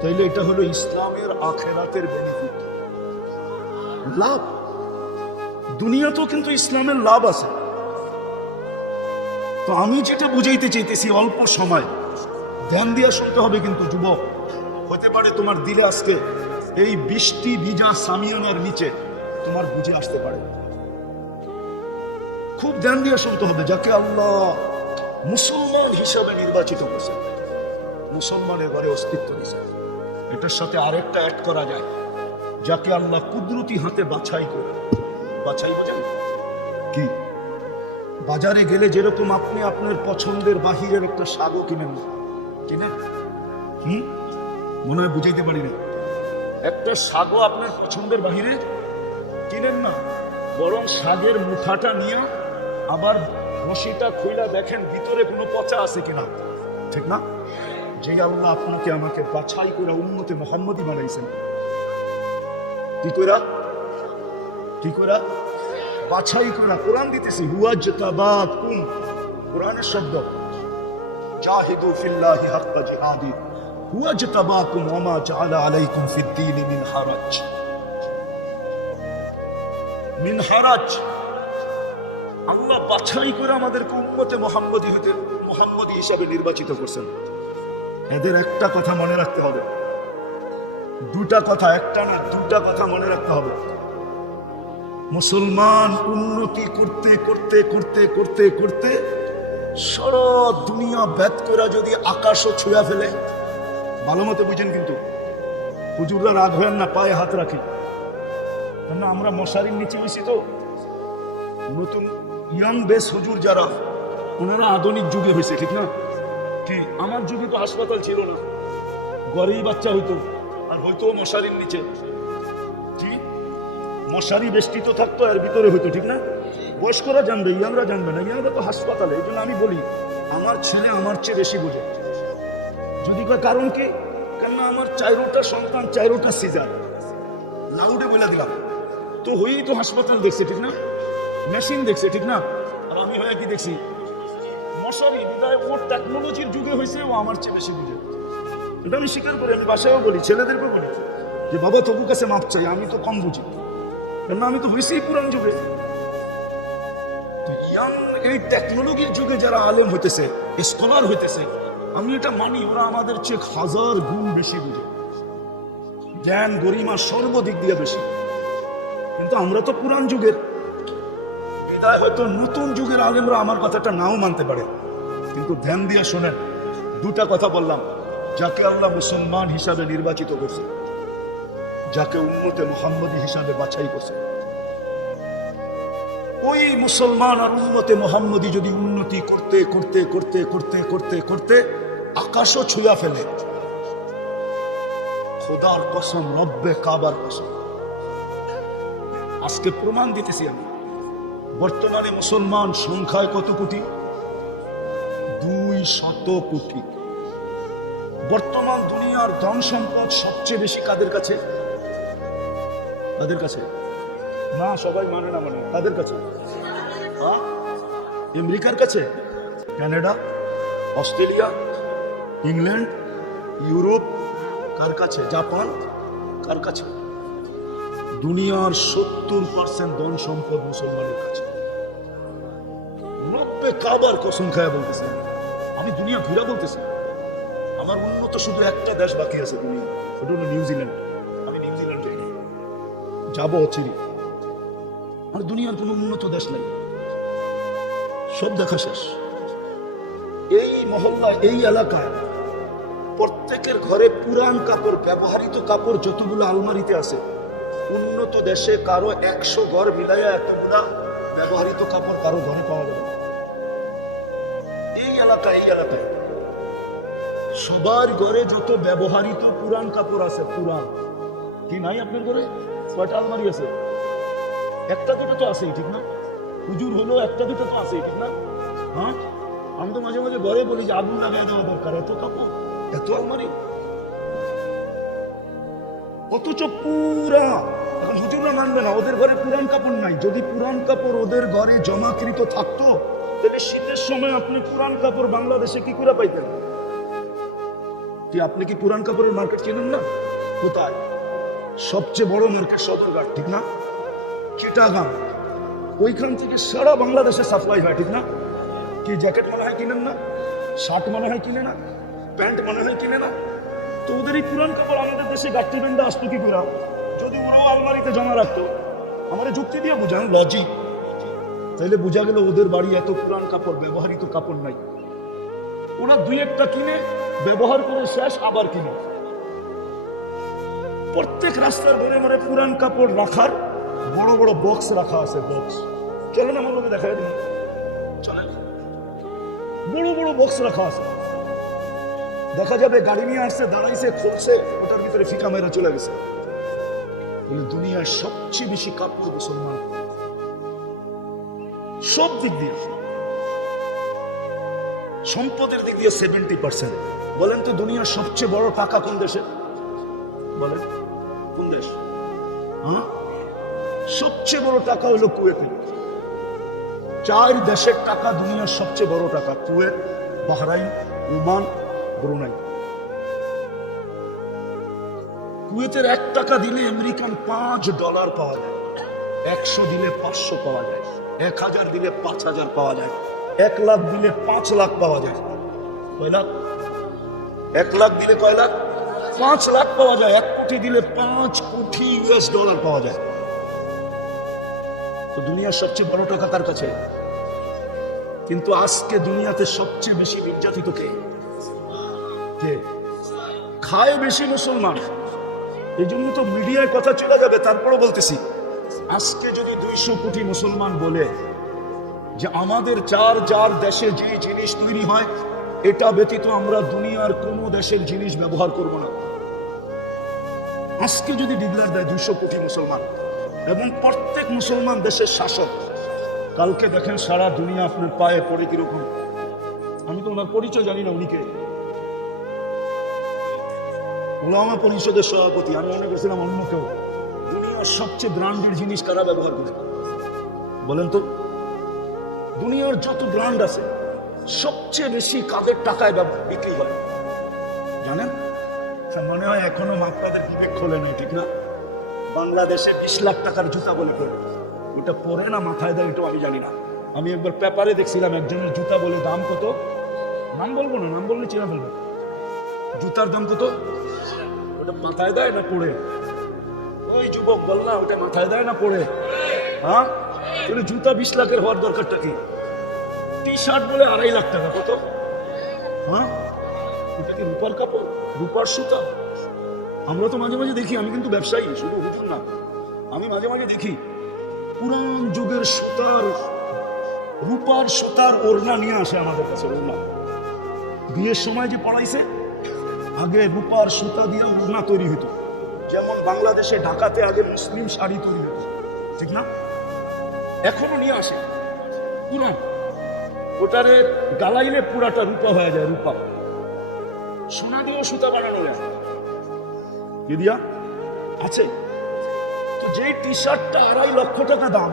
তাইলে এটা হলো ইসলামের আখিরাতের বেনিফিট, লাভ। দুনিয়াতেও কিন্তু ইসলামের লাভ আছে। তো আমি যেটা বুঝাইতে চাইতেছি, অল্প সময় ধ্যান দিয়ে শুনতে হবে কিন্তু যুবক। হতে পারে তোমার দিলে আজকে এই বৃষ্টি ভিজা সামিয়ানার নিচে তোমার বুঝে আসতে পারে। খুব ধ্যান দিয়ে শুনতে হবে। যাকে আল্লাহ মুসলমান হিসাবে নির্বাচিত করেছে, মুসলমানের ঘরে অস্তিত্ব দিয়েছে, এটার সাথে আরেকটা অ্যাড করা যায়, যাকে আল্লাহ কুদরতি হাতে বাছাই করে। বাছাই বোঝেন কি? বাজারে গেলে যেরকম আপনি আপনার পছন্দের বাহিরের একটা শাকও কিনেন, কিনেন? মনে হয় বুঝাইতে পারি না। একটা শাকও আপনার পছন্দের বাহিরে কিনেন না, বরং শাকের মুঠাটা নিয়ে আবার রশিটা খুইলা দেখেন ভিতরে কোনো পচা আছে কিনা, ঠিক না? যে আল্লাহ আপনাকে আমাকে বাছাই করে উম্মতে মুহাম্মদী বানাইছেন, কি কইরা, কি কইরা বাছাই করা। কোরআন দিতেছি, হুয়াজতাবাকুম, কোরআনের শব্দ, জাহিদু ফিল্লাহি হাক্কা জিহাদি হুয়াজতাবাকুম ওয়া মা জাআলা আলাইকুম ফিদ-দীনি মিন হারাজ। মিন হারাজ, আল্লাহ বাছাই করে আমাদেরকে উম্মতে মুহাম্মদী হতে, মুহাম্মদী হিসাবে নির্বাচিত করছেন। এদের একটা কথা মনে রাখতে হবে, দুটা কথা, একটা না দুটা কথা মনে রাখতে হবে। মুসলমান উন্নতি করতে করতে করতে করতে করতে সারা দুনিয়া ব্যাত করে যদি আকাশও ছুঁয়া ফেলে, ভালো মতো বুঝেন কিন্তু, হুজুররা রাগ হয় না, পায়ে হাত রাখি, কেন আমরা মশারির নিচে বসি। তো নতুন ইয়াং বেস হুজুর যারা, ওনারা আধুনিক যুগে হয়েছে, ঠিক না? কি আমার যুগে তো হাসপাতাল ছিল না, ঘরেই বাচ্চা হইতো, আর হয়তো মশারির নিচে, মশারি বেষ্টিত থাকতো, এর ভিতরে হইতো, ঠিক না? বয়স্করা জানবে, ইয়াংরা জানবে না, ইয়াংরা তো হাসপাতালে। এই জন্য আমি বলি, আমার ছেলে আমার চেয়ে বেশি বোঝে। যদি কারণ কি, কেননা আমার 4টা সন্তান, 4টা সিজার, লাউডে বলে দিলাম, তো হয়েই তো হাসপাতাল দেখছে, ঠিক না? মেশিন দেখছে, ঠিক না? আর আমি হয়ে কি দেখছি? মশারি। বিদায় ওর টেকনোলজির যুগে হয়েছে, ও আমার চেয়ে বেশি বুঝে। এটা আমি স্বীকার করি, আমি বাসায়ও বলি, ছেলেদেরকেও বলি যে বাবা তবু কাছে মাপ চাই, আমি তো কম বুঝি, কেন আমি তো হয়েছি পুরান যুগে। এই টেকনোলজির যুগে যারা আলেম হইতেছে, স্কলার হইতেছে, আমি এটা মানি ওরা আমাদের চেয়ে 1000 গুণ বেশি বুঝে, জ্ঞান গরিমা সর্বদিক দিয়ে বেশি। কিন্তু আমরা তো পুরান যুগের, বিদায় হয়তো নতুন যুগের আলেমরা আমার কথাটা নাও মানতে পারে। কিন্তু ধ্যান দিয়ে শোনেন, দুটা কথা বললাম। যাকে আল্লাহ মুসলমান হিসাবে নির্বাচিত করছে, যাকে উম্মতে মুহাম্মদী হিসাবে বাছাই করছে, ওই মুসলমান আর উম্মতে মুহাম্মদী যদি উন্নতি করতে করতে করতে করতে করতে করতে আকাশও ছুঁয়া ফেলে, খোদার কসম, রব্বে কাবার কসম, আজকে প্রমাণ দিতেছি আমি। বর্তমানে মুসলমান সংখ্যায় কত কোটি? 200 কোটি। বর্তমান দুনিয়ার ধন সম্পদ সবচেয়ে বেশি কাদের কাছে? কাদের কাছে? না, সবাই মানে না, মানে কাদের কাছে? আমেরিকার কাছে, কানাডা, অস্ট্রেলিয়া, ইংল্যান্ড, ইউরোপ, কার কাছে? জাপান, কার কাছে? দুনিয়ার 70% ধন সম্পদ মুসলমানের কাছে। রব্বে কাবার কসম খায়া বলতেছি, আমি দুনিয়া ঘুরা বলতেছি। আমার উন্নত শুধু একটা দেশ বাকি আছে দুনিয়া, ওটা হলো নিউজিল্যান্ড। আমি নিউজিল্যান্ডে যাবো চিরি। আর দুনিয়ার কোনো উন্নত দেশ নাই, সব দেখা শেষ। এই মহল্লায়, এই এলাকায় প্রত্যেকের ঘরে পুরান কাপড়, ব্যবহৃত কাপড় যতগুলো আলমারিতে আছে, উন্নত দেশে কারো 100 ঘর মিলাইয়া এতগুলা ব্যবহৃত কাপড় কারো ঘরে পাওয়া যাবে। এই এলাকায় সবার ঘরে যত ব্যবহৃত পুরান কাপড় আছে, পুরান কি নাই আপনার ঘরে? কয়টা আলমারি আছে? একটা দুটো তো আছেই, ঠিক না? হুজুর হলো একটা দুটো তো আছেই, ঠিক না? হ্যাঁ, আমি তো মাঝে মাঝে ঘরে বলি যে আগুন লাগাই দেওয়া দরকার, এত কাপড়, এত আলমারি, অথচ পুরা। এখন হুজুররা মানবে না, ওদের ঘরে পুরান কাপড় নাই। যদি পুরান কাপড় ওদের ঘরে জমাকৃত থাকতো, তাহলে শীতের সময় আপনি পুরান কাপড় বাংলাদেশে কি করে পাইতেন? কি আপনি কি পুরান কাপড়ের মার্কেট চেনেন না? কোথায়? সবচেয়ে বড় মার্কেট সদরঘাট, ঠিক না? চিটাগাং, ওইখান থেকে সারা বাংলাদেশে সাপ্লাই হয়, ঠিক না? কি জ্যাকেট মনে হয় কিনেন না? শার্ট মনে হয় কিনে না? প্যান্ট মনে হয় কিনে না? তো ওদের এই পুরান কাপড় আমাদের দেশে গাড়ি বেন্ডা আসতো কি করে? যদি ওরাও আলমারিতে জমা রাখতো, আমার যুক্তি দিয়ে বুঝান, লজিক, তাইলে বোঝা গেল ওদের বাড়ি এত পুরান কাপড়, ব্যবহৃত কাপড় নাই। ওরা দুই একটা কিনে ব্যবহার করে শেষ, আবার কিনে। প্রত্যেক রাস্তার ধরে ধরে পুরান কাপড় রাখার বড় বড় বক্স রাখা আছে, বক্স। চলেন আমার লোকে দেখা দিন, চলেন, বড় বড় বক্স রাখা আছে। দেখা যাবে গাড়ি নিয়ে আসছে, দাঁড়াইছে, খুলছে, ওটার ভিতরে ফিকা মেরা চলে গেছে। দুনিয়ার সবচেয়ে বেশি কাপড় মুসলমান, সব দিক দিয়ে, সম্পদের দিক দিয়ে 70%। বলেন তো দুনিয়ার সবচেয়ে বড় টাকা কোন দেশে? বলেন কোন দেশ? হ্যাঁ, সবচেয়ে বড় টাকা হলো কুয়েতে। 4 দেশের টাকা দুনিয়ার সবচেয়ে বড় টাকা: কুয়েত, বাহরাইন, ওমান, ব্রুনাই। কুয়েতের 1 টাকা দিলে আমেরিকান $5 পাওয়া যায়, 100 দিলে 500 পাওয়া যায়, 1000 দিলে 5000 পাওয়া যায়, 1 লাখ দিলে 5 লাখ পাওয়া যায়। কয় লাখ? 1 লাখ দিলে কয় লাখ? 5 লাখ পাওয়া যায়। 1 কোটি দিলে 5 কোটি $US পাওয়া যায়। তো দুনিয়ার সবচেয়ে বড় টাকা তার কাছে। কিন্তু আজকে দুনিয়াতে সবচেয়ে বেশি নির্যাতিত কে? খায় বেশি মুসলমান। এই জন্য তো মিডিয়ায় কথা চলে যাবে, তারপরও বলতেছি, আজকে যদি 200 কোটি মুসলমান বলে যে আমাদের যার যার দেশে যে জিনিস তৈরি হয় এটা ব্যতীত আমরা দুনিয়ার কোনো দেশের জিনিস ব্যবহার করব না, আজকে যদি ডিক্লেয়ার দেয় 200 কোটি মুসলমান, এবং প্রত্যেক মুসলমান দেশের শাসক, কালকে দেখেন সারা দুনিয়া আপনার পায়ে পড়ে কিরকম। আমি তো ওনার পরিচয় জানি না, উনিকে ওলামা পরিষদের সভাপতি, আমি মনে করছিলাম অন্য কেউ। দুনিয়ার সবচেয়ে ব্র্যান্ডের জিনিস কারা ব্যবহার করে? বলেন তো, দুনিয়ার যত ব্র্যান্ড আছে সবচেয়ে বেশি কাদের টাকায় বিক্রি হয় জানেন? মনে হয় এখনো আপনাদের বিবেক খোলে নেই, ঠিক না? বাংলাদেশে 20 লাখ টাকার জুতা বলে করে, ওটা পরে না মাথায় দেয় এটাও আমি জানি না। আমি একবার পেপারে দেখছিলাম একজনের জুতা বলে দাম কত, নাম বলবো না, নাম বললে চেনা ফেলবো, জুতার দাম কত, ওটা মাথায় দেয় না পড়ে? ওই যুবক বল না, ওটা মাথায় দেয় না পড়ে? হ্যাঁ, জুতা 20 লাখের হওয়ার দরকারটা কি? টি শার্ট বলে 2.5 লাখ টাকা, কত? হ্যাঁ, ওটা কি রূপার কাপড়, রূপার সুতা? আমরা তো মাঝে মাঝে দেখি, আমি কিন্তু ব্যবসায়ী, শুধু হুজুর না, আমি মাঝে মাঝে দেখি পুরান যুগের সুতার, রূপার সুতার ওড়না নিয়ে আসে আমাদের কাছে। ওড়না বিয়ের সময় যে পড়াইছে, আগে রূপার সুতা দিয়ে ওড়না তৈরি হতো, যেমন বাংলাদেশে ঢাকাতে আগে মুসলিম শাড়ি তৈরি হতো, ঠিক না? এখনো নিয়ে আসে পুরা, ওটারে গালাইলে পুরাটা রূপা হয়ে যায়, রূপা। সোনা দিয়েও সুতা বানানো যায়, কি দিয়া আছে? তো যেই টি শার্টটা 2.5 লক্ষ টাকা দাম,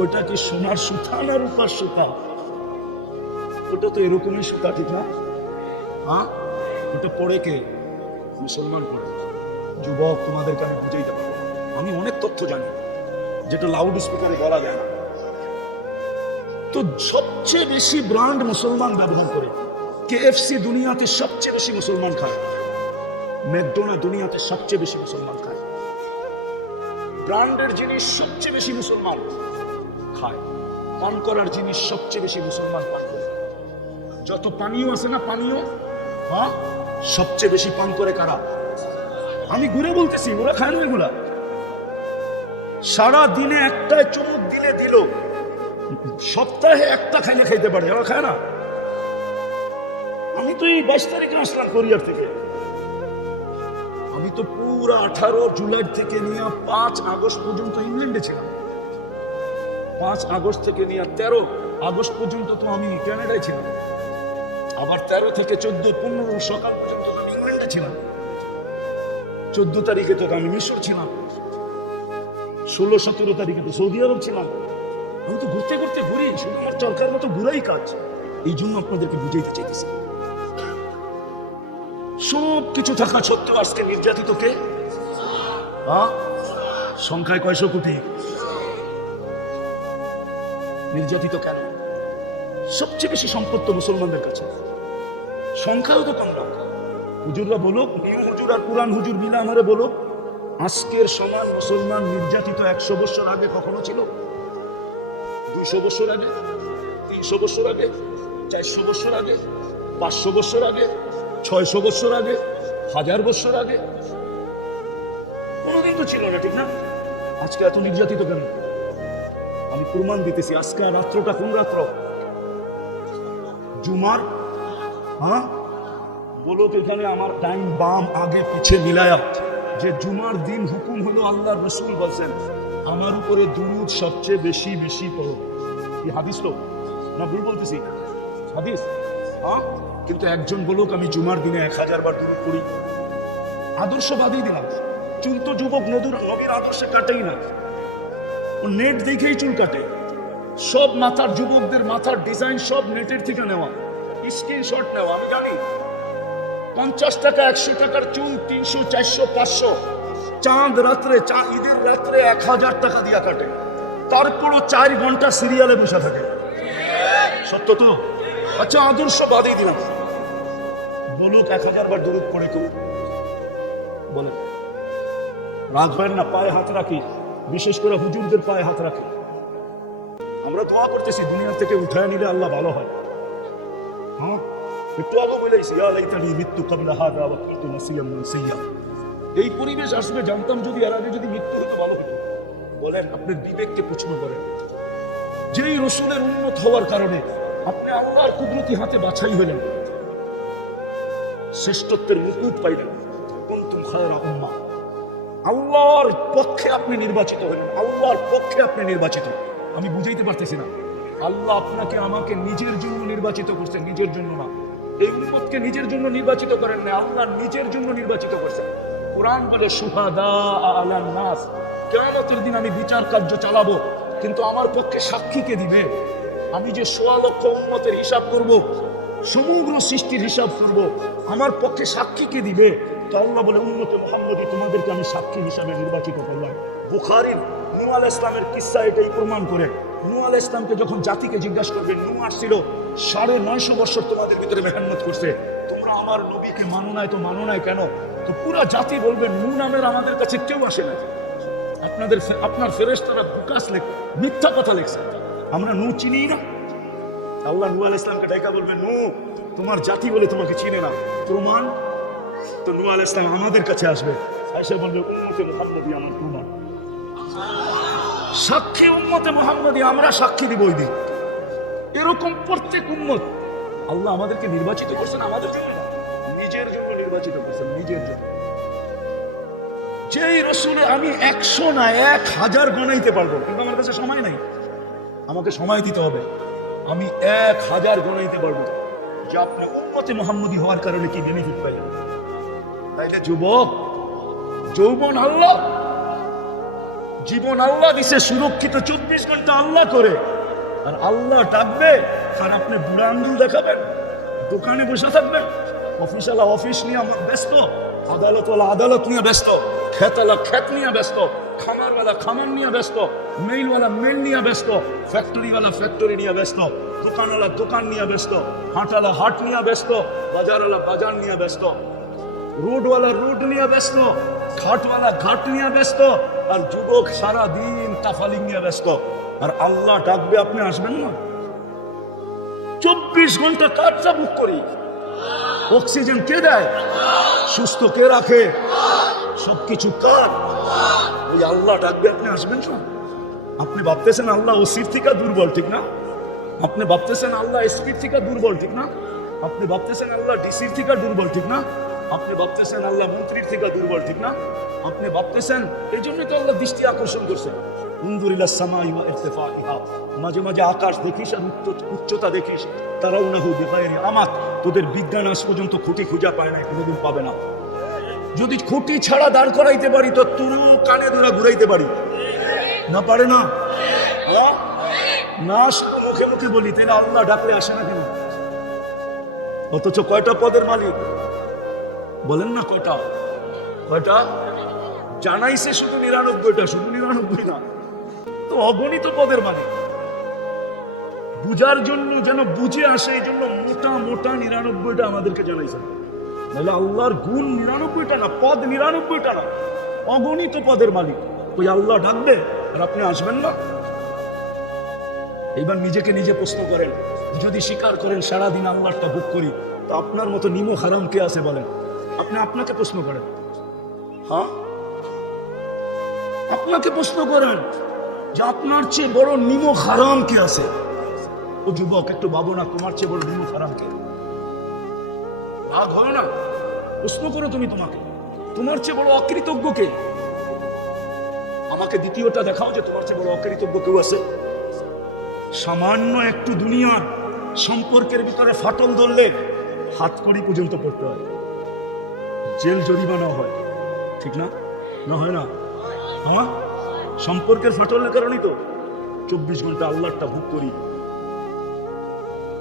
ওইটা কি সোনার সুতা না রূপার সুতা? ওটা তো এরকমই সুতা, ঠিক না? হ্যাঁ, ওটা পড়ে কে? মুসলমান পড়ে। যুবক, তোমাদেরকে আমি বুঝাইতে পারবো, আমি অনেক তথ্য জানি যেটা লাউড স্পিকারে বলা যায় না। তো সবচেয়ে বেশি ব্র্যান্ড মুসলমান ব্যবহার করে। কেএফসি দুনিয়াতে সবচেয়ে বেশি মুসলমান খায়, ম্যাকডোনাল্ড দুনিয়াতে সবচেয়ে বেশি মুসলমান খায়, ব্র্যান্ডের জিনিস সবচেয়ে বেশি মুসলমান খায়, পান করার জিনিস সবচেয়ে বেশি মুসলমান পান করে। যত পানীয় আছে না, পানীয়, হ্যাঁ, সবচেয়ে বেশি পান করে কারা? আমি ঘুরে বলতেছি, ওরা খায় না এগুলা। সারা দিনে একটাই চুমুক দিলে দিল, সপ্তাহে একটা খাইলে খাইতে পারে, ওরা খায় না। আমি তো এই 22 তারিখে আসলাম কোরিয়ার থেকে, আমি তো পুরো 18 জুলাই থেকে নিয়ে 5 আগস্ট পর্যন্ত ইংল্যান্ডে ছিলাম। 5 আগস্ট থেকে নিয়ে 13 আগস্ট পর্যন্ত তো আমি কানাডায় ছিলাম। আবার 13 থেকে 14, 15 সকাল পর্যন্ত আমি ইংল্যান্ডে ছিলাম। 14 তারিখে তো আমি মিশর ছিলাম। 16, 17 তারিখে তো সৌদি আরব ছিলাম। আমি তো ঘুরতে ঘুরতে ঘুরি, শুধু আমার চরকার মতো ঘুরাই কাজ। এই জন্য আপনাদেরকে বুঝাইতে চাইতেছি, সব কিছু থাকা সত্ত্বেও আজকে নির্যাতিত কে? সংখ্যায় কয়শো কোটি। নির্যাতিত কেন? সবচেয়ে বেশি সম্পদ তো মুসলমানদের কাছে, সংখ্যাও তো কম না। হুজুররা বলুক, নিউ হুজুর আর পুরান হুজুর বিনা আমারে বলুক, আজকের সমান মুসলমান নির্যাতিত 100 বছর আগে কখনো ছিল? 200 বছর আগে, 300 বছর আগে, 400 বছর আগে, 500 বছর আগে, 600 বছর আগে, 1000 বছর আগে? কোনোদিন তো ছিল না, ঠিক না? আজকে এত নির্যাতিত কেন? আমি প্রমাণ দিতেছি। আজকে রাত্রটা কোন রাত্র? জুমার। হ্যাঁ, বলো তো এখানে আমার টাইম বাম আগে পিছে মিলায়া, যে জুমার দিন হুকুম হলো, আল্লাহর রাসূল বলছেন আমার উপরে দুরূদ সবচেয়ে বেশি বেশি পড়ো। এই হাদিস তো না, ভুল বলতেছি? হাদিস। হ্যাঁ, কিন্তু একজন বলুক আমি জুমার দিনে 1000 বার দুরূদ পড়ি। আদর্শবাদী দিলাম, চুল তো যুবক নবীর আদর্শে কাটেই না, ও নেট দেখেই চুল কাটে। সব মাথার যুবকদের মাথার ডিজাইন সব নেটের থেকে নেওয়া, স্ক্রিনশট নেওয়া। আমি জানি 50 টাকা 100 টাকার চুল 300, 400, 500, চাঁদ রাত্রে, ঈদের রাত্রে 1000 টাকা দিয়া কাটে, তারপরও 4 ঘন্টা সিরিয়ালে বসে থাকে। সত্য তো? আচ্ছা, আদর্শবাদী দিলাম, বলুক 1000 বার দুরূদ পড়ে কেউ? বলে রাগ হয় না? পায়ে হাত রাখি, বিশেষ করে হুজুরদের পায়ে হাত রাখি। আমরা দোয়া করতেছি দুনিয়া থেকে উঠায় নিলে আল্লাহ ভালো হয়। হ্যাঁ, একটু আগে বলেছি ইয়া লাইতানি মিতু ক্বাবলা হাযা ওয়া কুনতু নাসিয়াম মানসিয়া। এই পরিবেশ আসবে জানতাম, যদি এর আগে যদি মৃত্যু হতো ভালো হতো। বলেন, আপনার বিবেককে প্রশ্ন করেন, যেই রাসূলের উম্মত হওয়ার কারণে আপনি আল্লাহর কুদরতি হাতে বাছাই হলেন, শ্রেষ্ঠত্বের মুকুট পাইলেন, কুনতুম খায়রা উম্মাহ, আল্লাহর পক্ষে আপনি নির্বাচিত হলেন, আল্লাহর পক্ষে আপনি নির্বাচিত। আমি বুঝাইতে পারতেছি না, আল্লাহ আপনাকে আমাকে নিজের জন্য নির্বাচিত করছেন, নিজের জন্য না। এই উম্মতকে নিজের জন্য নির্বাচিত করেন না, আল্লাহ নিজের জন্য নির্বাচিত করছেন। কোরআন বলে শুহাদা আলান নাস, কিয়ামতের দিন আমি বিচার কার্য চালাবো, কিন্তু আমার পক্ষে সাক্ষী কে দিবে? আমি যে 16 লক্ষ উম্মতের হিসাব করব, সমগ্র সৃষ্টির হিসাব করব, আমার পক্ষে সাক্ষী কে দিবে? তো আল্লাহ বলে উম্মতে মুহাম্মদী তোমাদেরকে আমি সাক্ষী হিসাবে নির্বাচিত করলাম। বুখারীর নূহ আলাইহিস সালামের কিসসা এটাই প্রমাণ করে। নূহ আলাইহিস সালামকে যখন জাতিকে জিজ্ঞাসা করবেন, নূহ আসছিল 950 বছর তোমাদের ভিতরে মেহনত করছে, তোমরা আমার নবীকে মানো নাই, তো মানো নাই কেন? তো পুরা জাতি বলবে নূহ নামের আমাদের কাছে কেউ আসে না, আপনার ফেরেশতারা বুকাস লেখ মিথ্যা কথা লিখছে, আমরা নূহ চিনি না। আল্লাহ নূহ আলাইহিস সালামকে ডাইকা বলবেন, নূহ তোমার জাতি বলে তোমাকে চিনে না, প্রমাণ? তো নূহ আলাইহিস সালাম আমাদের কাছে আসবে, আয়েশা বলবে উম্মতে মুহাম্মদী আমার প্রমাণ, সাক্ষী উম্মতে মুহাম্মদী, আমরা সাক্ষী দিব ওই দিন। এরকম প্রত্যেক উম্মত আল্লাহ আমাদেরকে নির্বাচিত করছেন আমাদের জন্য না, নিজের জন্য নির্বাচিত করছেন, নিজের জন্য। যেই রসুল আমি 100 না 1000 গণাইতে পারবো, কিন্তু আমার কাছে সময় নাই, আমাকে সময় দিতে হবে, আমি 1000 গণাইতে পারবো যে আপনি উম্মতে মুহাম্মদী হওয়ার কারণে কি বেনিফিট পাইলেন। তাইলে যুবক, যৌবন আল্লাহ, জীবন আল্লাহ দিছে সুরক্ষিত, 24 ঘন্টা আল্লাহ করে, আর আল্লাহ ডাকবে আর আপনি বুড়া আঙ্গুল দেখাবেন, দোকানে বসে থাকবেন, অফিসওয়ালা অফিস নিয়ে ব্যস্ত, আদালতওয়ালা আদালত নিয়ে ব্যস্ত, খেতওয়ালা খেত নিয়ে ব্যস্ত, খামারওয়ালা খামার নিয়ে ব্যস্ত, মেইলওয়ালা মেইল নিয়ে ব্যস্ত, ফ্যাক্টরিওয়ালা ফ্যাক্টরি নিয়ে ব্যস্ত, দোকানওয়ালা দোকান নিয়ে ব্যস্ত, হাটওয়ালা হাট নিয়ে ব্যস্ত, বাজারওয়ালা বাজার নিয়ে ব্যস্ত, রোডওয়ালা রোড নিয়ে ব্যস্ত, ঘাটওয়ালা ঘাট নিয়ে ব্যস্ত, আর যুবক সারা দিন তাফালিং নিয়ে ব্যস্ত। আর আল্লাহ ডাকবে, আপনি আসবেন না? 24 ঘন্টা কাজটা বুক করি, অক্সিজেন কে দেয়, সুস্থ কে রাখে, সবকিছু কার? ওই আল্লাহ ডাকবে, আপনি আসবেন না? আপনি ভাবতেছেন আল্লাহ ওসির থেকে দুর্বল, ঠিক না? আপনি ভাবতেছেন আল্লাহ এসপির থেকে দুর্বল, ঠিক না? আপনি ভাবতেছেন আল্লাহ ডিসির থেকে দুর্বল, ঠিক না? আপনি ভাবতেছেন আল্লাহ মন্ত্রীর থেকে দুর্বল, ঠিক না? আপনি ভাবতেছেন, এই জন্যই তো আল্লাহ দৃষ্টি আকর্ষণ করছে। উনজুরিলাস সামাই ওয়া ইরতিফাইহা, মাঝে মাঝে আকাশ দেখিস আর উচ্চতা দেখিস, তারাউনাহু বিগাইরি আমাত, তোদের বিজ্ঞান আজ পর্যন্ত খুঁটি খুঁজা পায় না, কোনোদিন পাবে না। যদি খুঁটি ছাড়া দাঁড় করাইতে পারি তো তুরু কানে ধরা ঘুরাইতে পারি না, পারে না? না মুখে মুখে বলি, তাহলে আল্লাহ ডাকলে আসে না কেন? অথচ কয়টা পদের মালিক বলেন না, কয়টা কয়টা জানাইছে, শুধু 99টা, শুধু 99 না, তো অগণিত পদের মালিক। বুঝার জন্য যেন বুঝে আসে, এই জন্য মোটা মোটা 99টা আমাদেরকে জানাইছে। নাহলে আল্লাহর গুণ 99টা না, পদ 99টা না, অগণিত পদের মালিক। ওই আল্লাহ ডাকবে আর আপনি আসবেন না? এইবার নিজেকে নিজে প্রশ্ন করেন, যদি স্বীকার করেন সারাদিন আল্লাহটা ভোগ করি, তো আপনার মতো নিমো হারাম কে আছে বলেন? আপনি আপনাকে প্রশ্ন করেন, হ্যাঁ আপনাকে প্রশ্ন করেন যে আপনার চেয়ে বড় নিমো হারাম কে আছে? ও যুবক, একটু ভাবো না, তোমার চেয়ে বড় নিমো হারাম কে? ভাগ হয় না? প্রশ্ন করো তুমি, তোমার চেয়ে বড় অকৃতজ্ঞ কে? আমাকে দ্বিতীয়টা দেখাও যে তোমার চেয়ে বড় অকৃতজ্ঞ কেউ আছে। সামান্য একটু দুনিয়ার সম্পর্কের ভিতরে ফাটল ধরলে হাতকড়ি পর্যন্ত পড়তে হয়, জেল জরিমানা হয়, ঠিক না? না হয় না? হ্যাঁ, সম্পর্কের ফাটলের কারণেই তো 24 ঘন্টা আল্লাহটা ভোগ করি,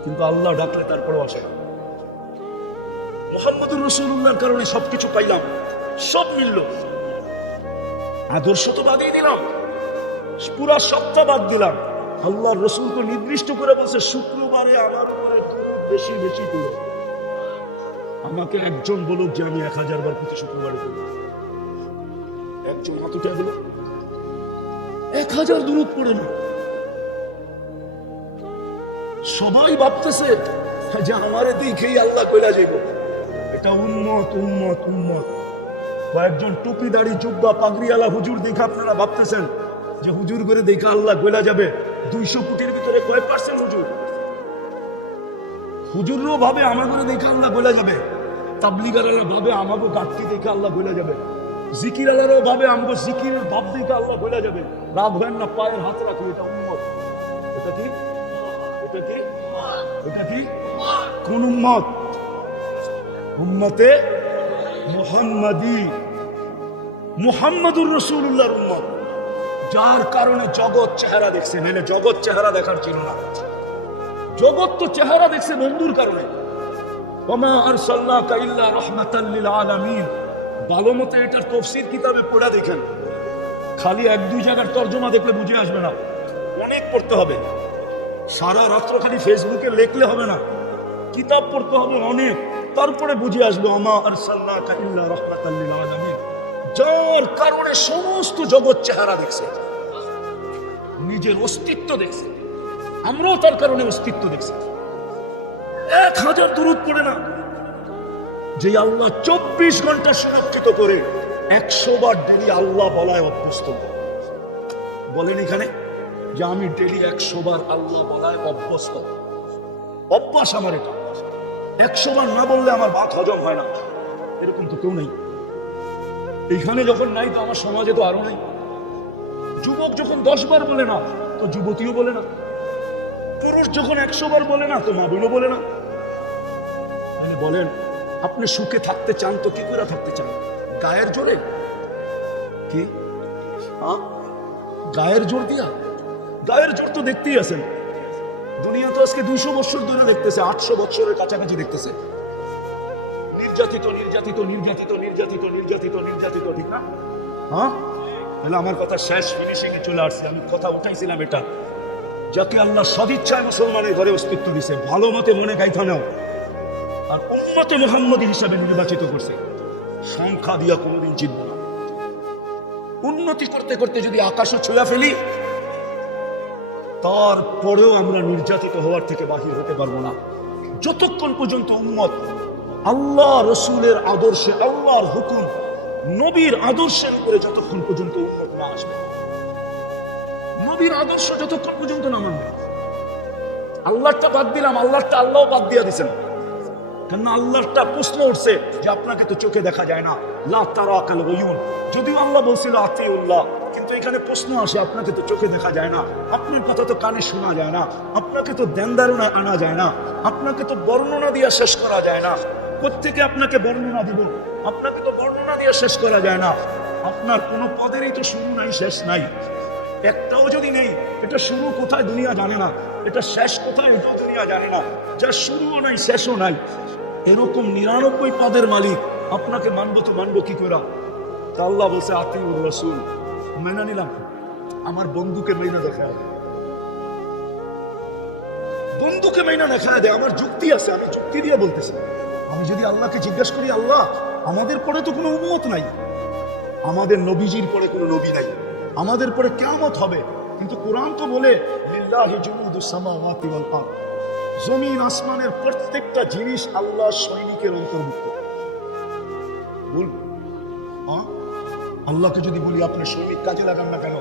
কিন্তু আল্লাহ ডাকলে তারপরেও আসে না। মুহাম্মদুর রাসূলুল্লাহর কারণে সবকিছু পাইলাম, সব মিলল। আদর্শ তো বাদিয়ে দিলাম, পুরা সপ্তাহ বাদ দিলাম। আল্লাহর রাসূল তো নির্দিষ্ট করে বলছে, শুক্রবারে আমার উপরে বেশি বেশি করো। আমাকে একজন বলুক যে আমি 1000 বার প্রতি শুক্রবারে করব, একজন হাত উঠে বলুক 1000 দুরূদ পড়ে না। সবাই ভাবতেছে যে আমারে দেখেই আল্লাহ কইলা যাইব, এটা উম্মত উম্মত উম্মত। কয়েকজন টুপিদাড়ি জুব্বা পাগড়িওয়ালা হুজুর দেখে আপনারা ভাবতেছেন যে হুজুর করে দেখে আল্লাহ কইলা যাবে। 200 কোটির ভিতরে কয় পার্সেন্ট হুজুর? হুজুরও ভাবে আমাকে দেখে আল্লাহ কইলা যাবে, তাবলিগাররা ভাবে আমাকে গাঁটটি দেখে আল্লাহ কইলা যাবে, জিকিরালারও ভাবে আমাকে জিকিরের ভাব দেখে আল্লাহ কইলা যাবে। রাত হয় না, পায়ের হাত রাখো, এটা উম্মত। এটা কি? এটা কি? এটা কি? কোন উম্মত? উম্মতে মুহাম্মাদি, মুহাম্মাদুর রাসূলুল্লাহর উম্মত। যার কারণে জগৎ চেহারা দেখছে, নাহলে জগৎ চেহারা দেখার ছিল না। জগৎ তো চেহারা দেখছে বন্ধুর কারণে। ওমা আরসালনাকা ইল্লা রাহমাতাল লিল আলামিন। ভালো মতো এটার তাফসীর কিতাবে পড়া দেখেন, খালি এক দুই জায়গার তর্জমা দেখলে বুঝে আসবে না, অনেক পড়তে হবে। সারা রাত্র খালি ফেসবুকে লিখলে হবে না, কিতাব পড়তে হবে অনেক, তারপরে বুঝে আসবে ওমা আরসালনাকা ইল্লা রাহমাতাল লিল আলামিন। যার কারণে সমস্ত জগৎ চেহারা দেখছে, নিজের অস্তিত্ব দেখছে। আমরাও তার কারণে অস্তিত্ব দেখছি। 1000 দুরূদ পড়ে না, যে আল্লাহ 24 ঘন্টা সুরক্ষিত করে 100 বার ডেলি আল্লাহ বলায় অভ্যস্ত। বলেন এখানে যে আমি ডেলি 100 বার আল্লাহ বলায় অভ্যস্ত, অভ্যাস আমার এটা। 100 বার না বললে আমার ভাত হজম হয় না, এরকম তো কেউ নেই। এইখানে যখন নাই তো আমার সমাজে তো আরো নেই। যুবক যখন 10 বার বলে না তো যুবতীও বলে না, পুরুষ যখন 100 বার বলে না তো মা বোনও বলে না। বলেন আপনি সুখে থাকতে চান তো কি করে থাকতে চান? গায়ের জোরে? কি গায়ের জোর দিয়া? গায়ের জোর তো দেখতেই আছেন, দুনিয়া তো আজকে 200 বছর ধরে দেখতেছে, 800 বছরের কাছাকাছি দেখতেছে। নির্যাতিত নির্যাতিত নির্যাতিত নির্যাতিত নির্যাতিত নির্যাতিত, ঠিক না? হ্যাঁ, তাহলে আমার কথা শেষ, ফিনিশিং এ চলে আসছে। আমি কথা উঠাইছিলাম এটা, যাকে আল্লাহ সদিচ্ছায় মুসলমানের ঘরে অস্তিত্ব দিছে, ভালো মতে মনে গাইথা নাও, আর উম্মতে মুহাম্মদী হিসাবে নির্বাচিত করছে। সংখ্যা দিয়া কোনোদিন জিতব না। উন্নতি করতে করতে যদি আকাশও ছুঁয়া ফেলি, তারপরেও আমরা নির্যাতিত হওয়ার থেকে বাহির হতে পারবো না, যতক্ষণ পর্যন্ত উম্মত আল্লাহ রসুলের আদর্শে, আল্লাহর হুকুম, নবীর আদর্শের উপরে যতক্ষণ পর্যন্ত উম্মত না আসবে, নবীর আদর্শ যতক্ষণ পর্যন্ত না মানবে। আল্লাহটা বাদ দিলাম, আল্লাহটা আল্লাহ বাদ দিয়া দিছেন, কেন আল্লাহটা প্রশ্ন উঠছে যে আপনাকে তো চোখে দেখা যায় না, লা তারাকাল উয়ুন। যদিও আল্লাহ বলছিল আতিউল্লাহ, কিন্তু এখানে প্রশ্ন আসে আপনাকে তো চোখে দেখা যায় না, আপনার কথা তো কানে শোনা যায় না, আপনাকে তো ধ্যান ধারণায় আনা যায় না, আপনাকে তো বর্ণনা দিয়ে শেষ করা যায় না। কোত্থেকে আপনাকে বর্ণনা দিব? আপনাকে তো বর্ণনা দিয়ে শেষ করা যায় না। আপনার কোনো পদেরই তো শুরু নাই, শেষ নাই, একটাও যদি নেই। এটা শুরু কোথায় দুনিয়া জানে না, এটা শেষ কোথায় এটাও দুনিয়া জানে না। যার শুরুও নাই শেষও নাই, এরকম 99 পদের মালিক আপনাকে মানবো তো মানবো কি করে? তা আল্লাহ বলছে আতিউর রাসূল, মেনে নিলাম। আমার বন্ধুকে মেনে দেখা দেয়, বন্ধুকে মেনে দেখা দেয়, আমার যুক্তি আছে, আমি যুক্তি দিয়ে বলতেছি। আমি যদি আল্লাহকে জিজ্ঞেস করি, আল্লাহ আমাদের পরে তো কোনো উম্মত নাই, আমাদের নবীজির পরে কোনো নবী নাই, আমাদের পরে কিয়ামত হবে, কিন্তু কোরআন তো বলে লিল্লাহি জুনুদুস সামাওয়াতি ওয়াল আরদ, জমিন আসমানের প্রত্যেকটা জিনিস আল্লাহর সৈনিকের অন্তর্ভুক্ত। বলবো আল্লাহকে যদি বলি আপনি সৈনিক কাজে লাগান না কেন?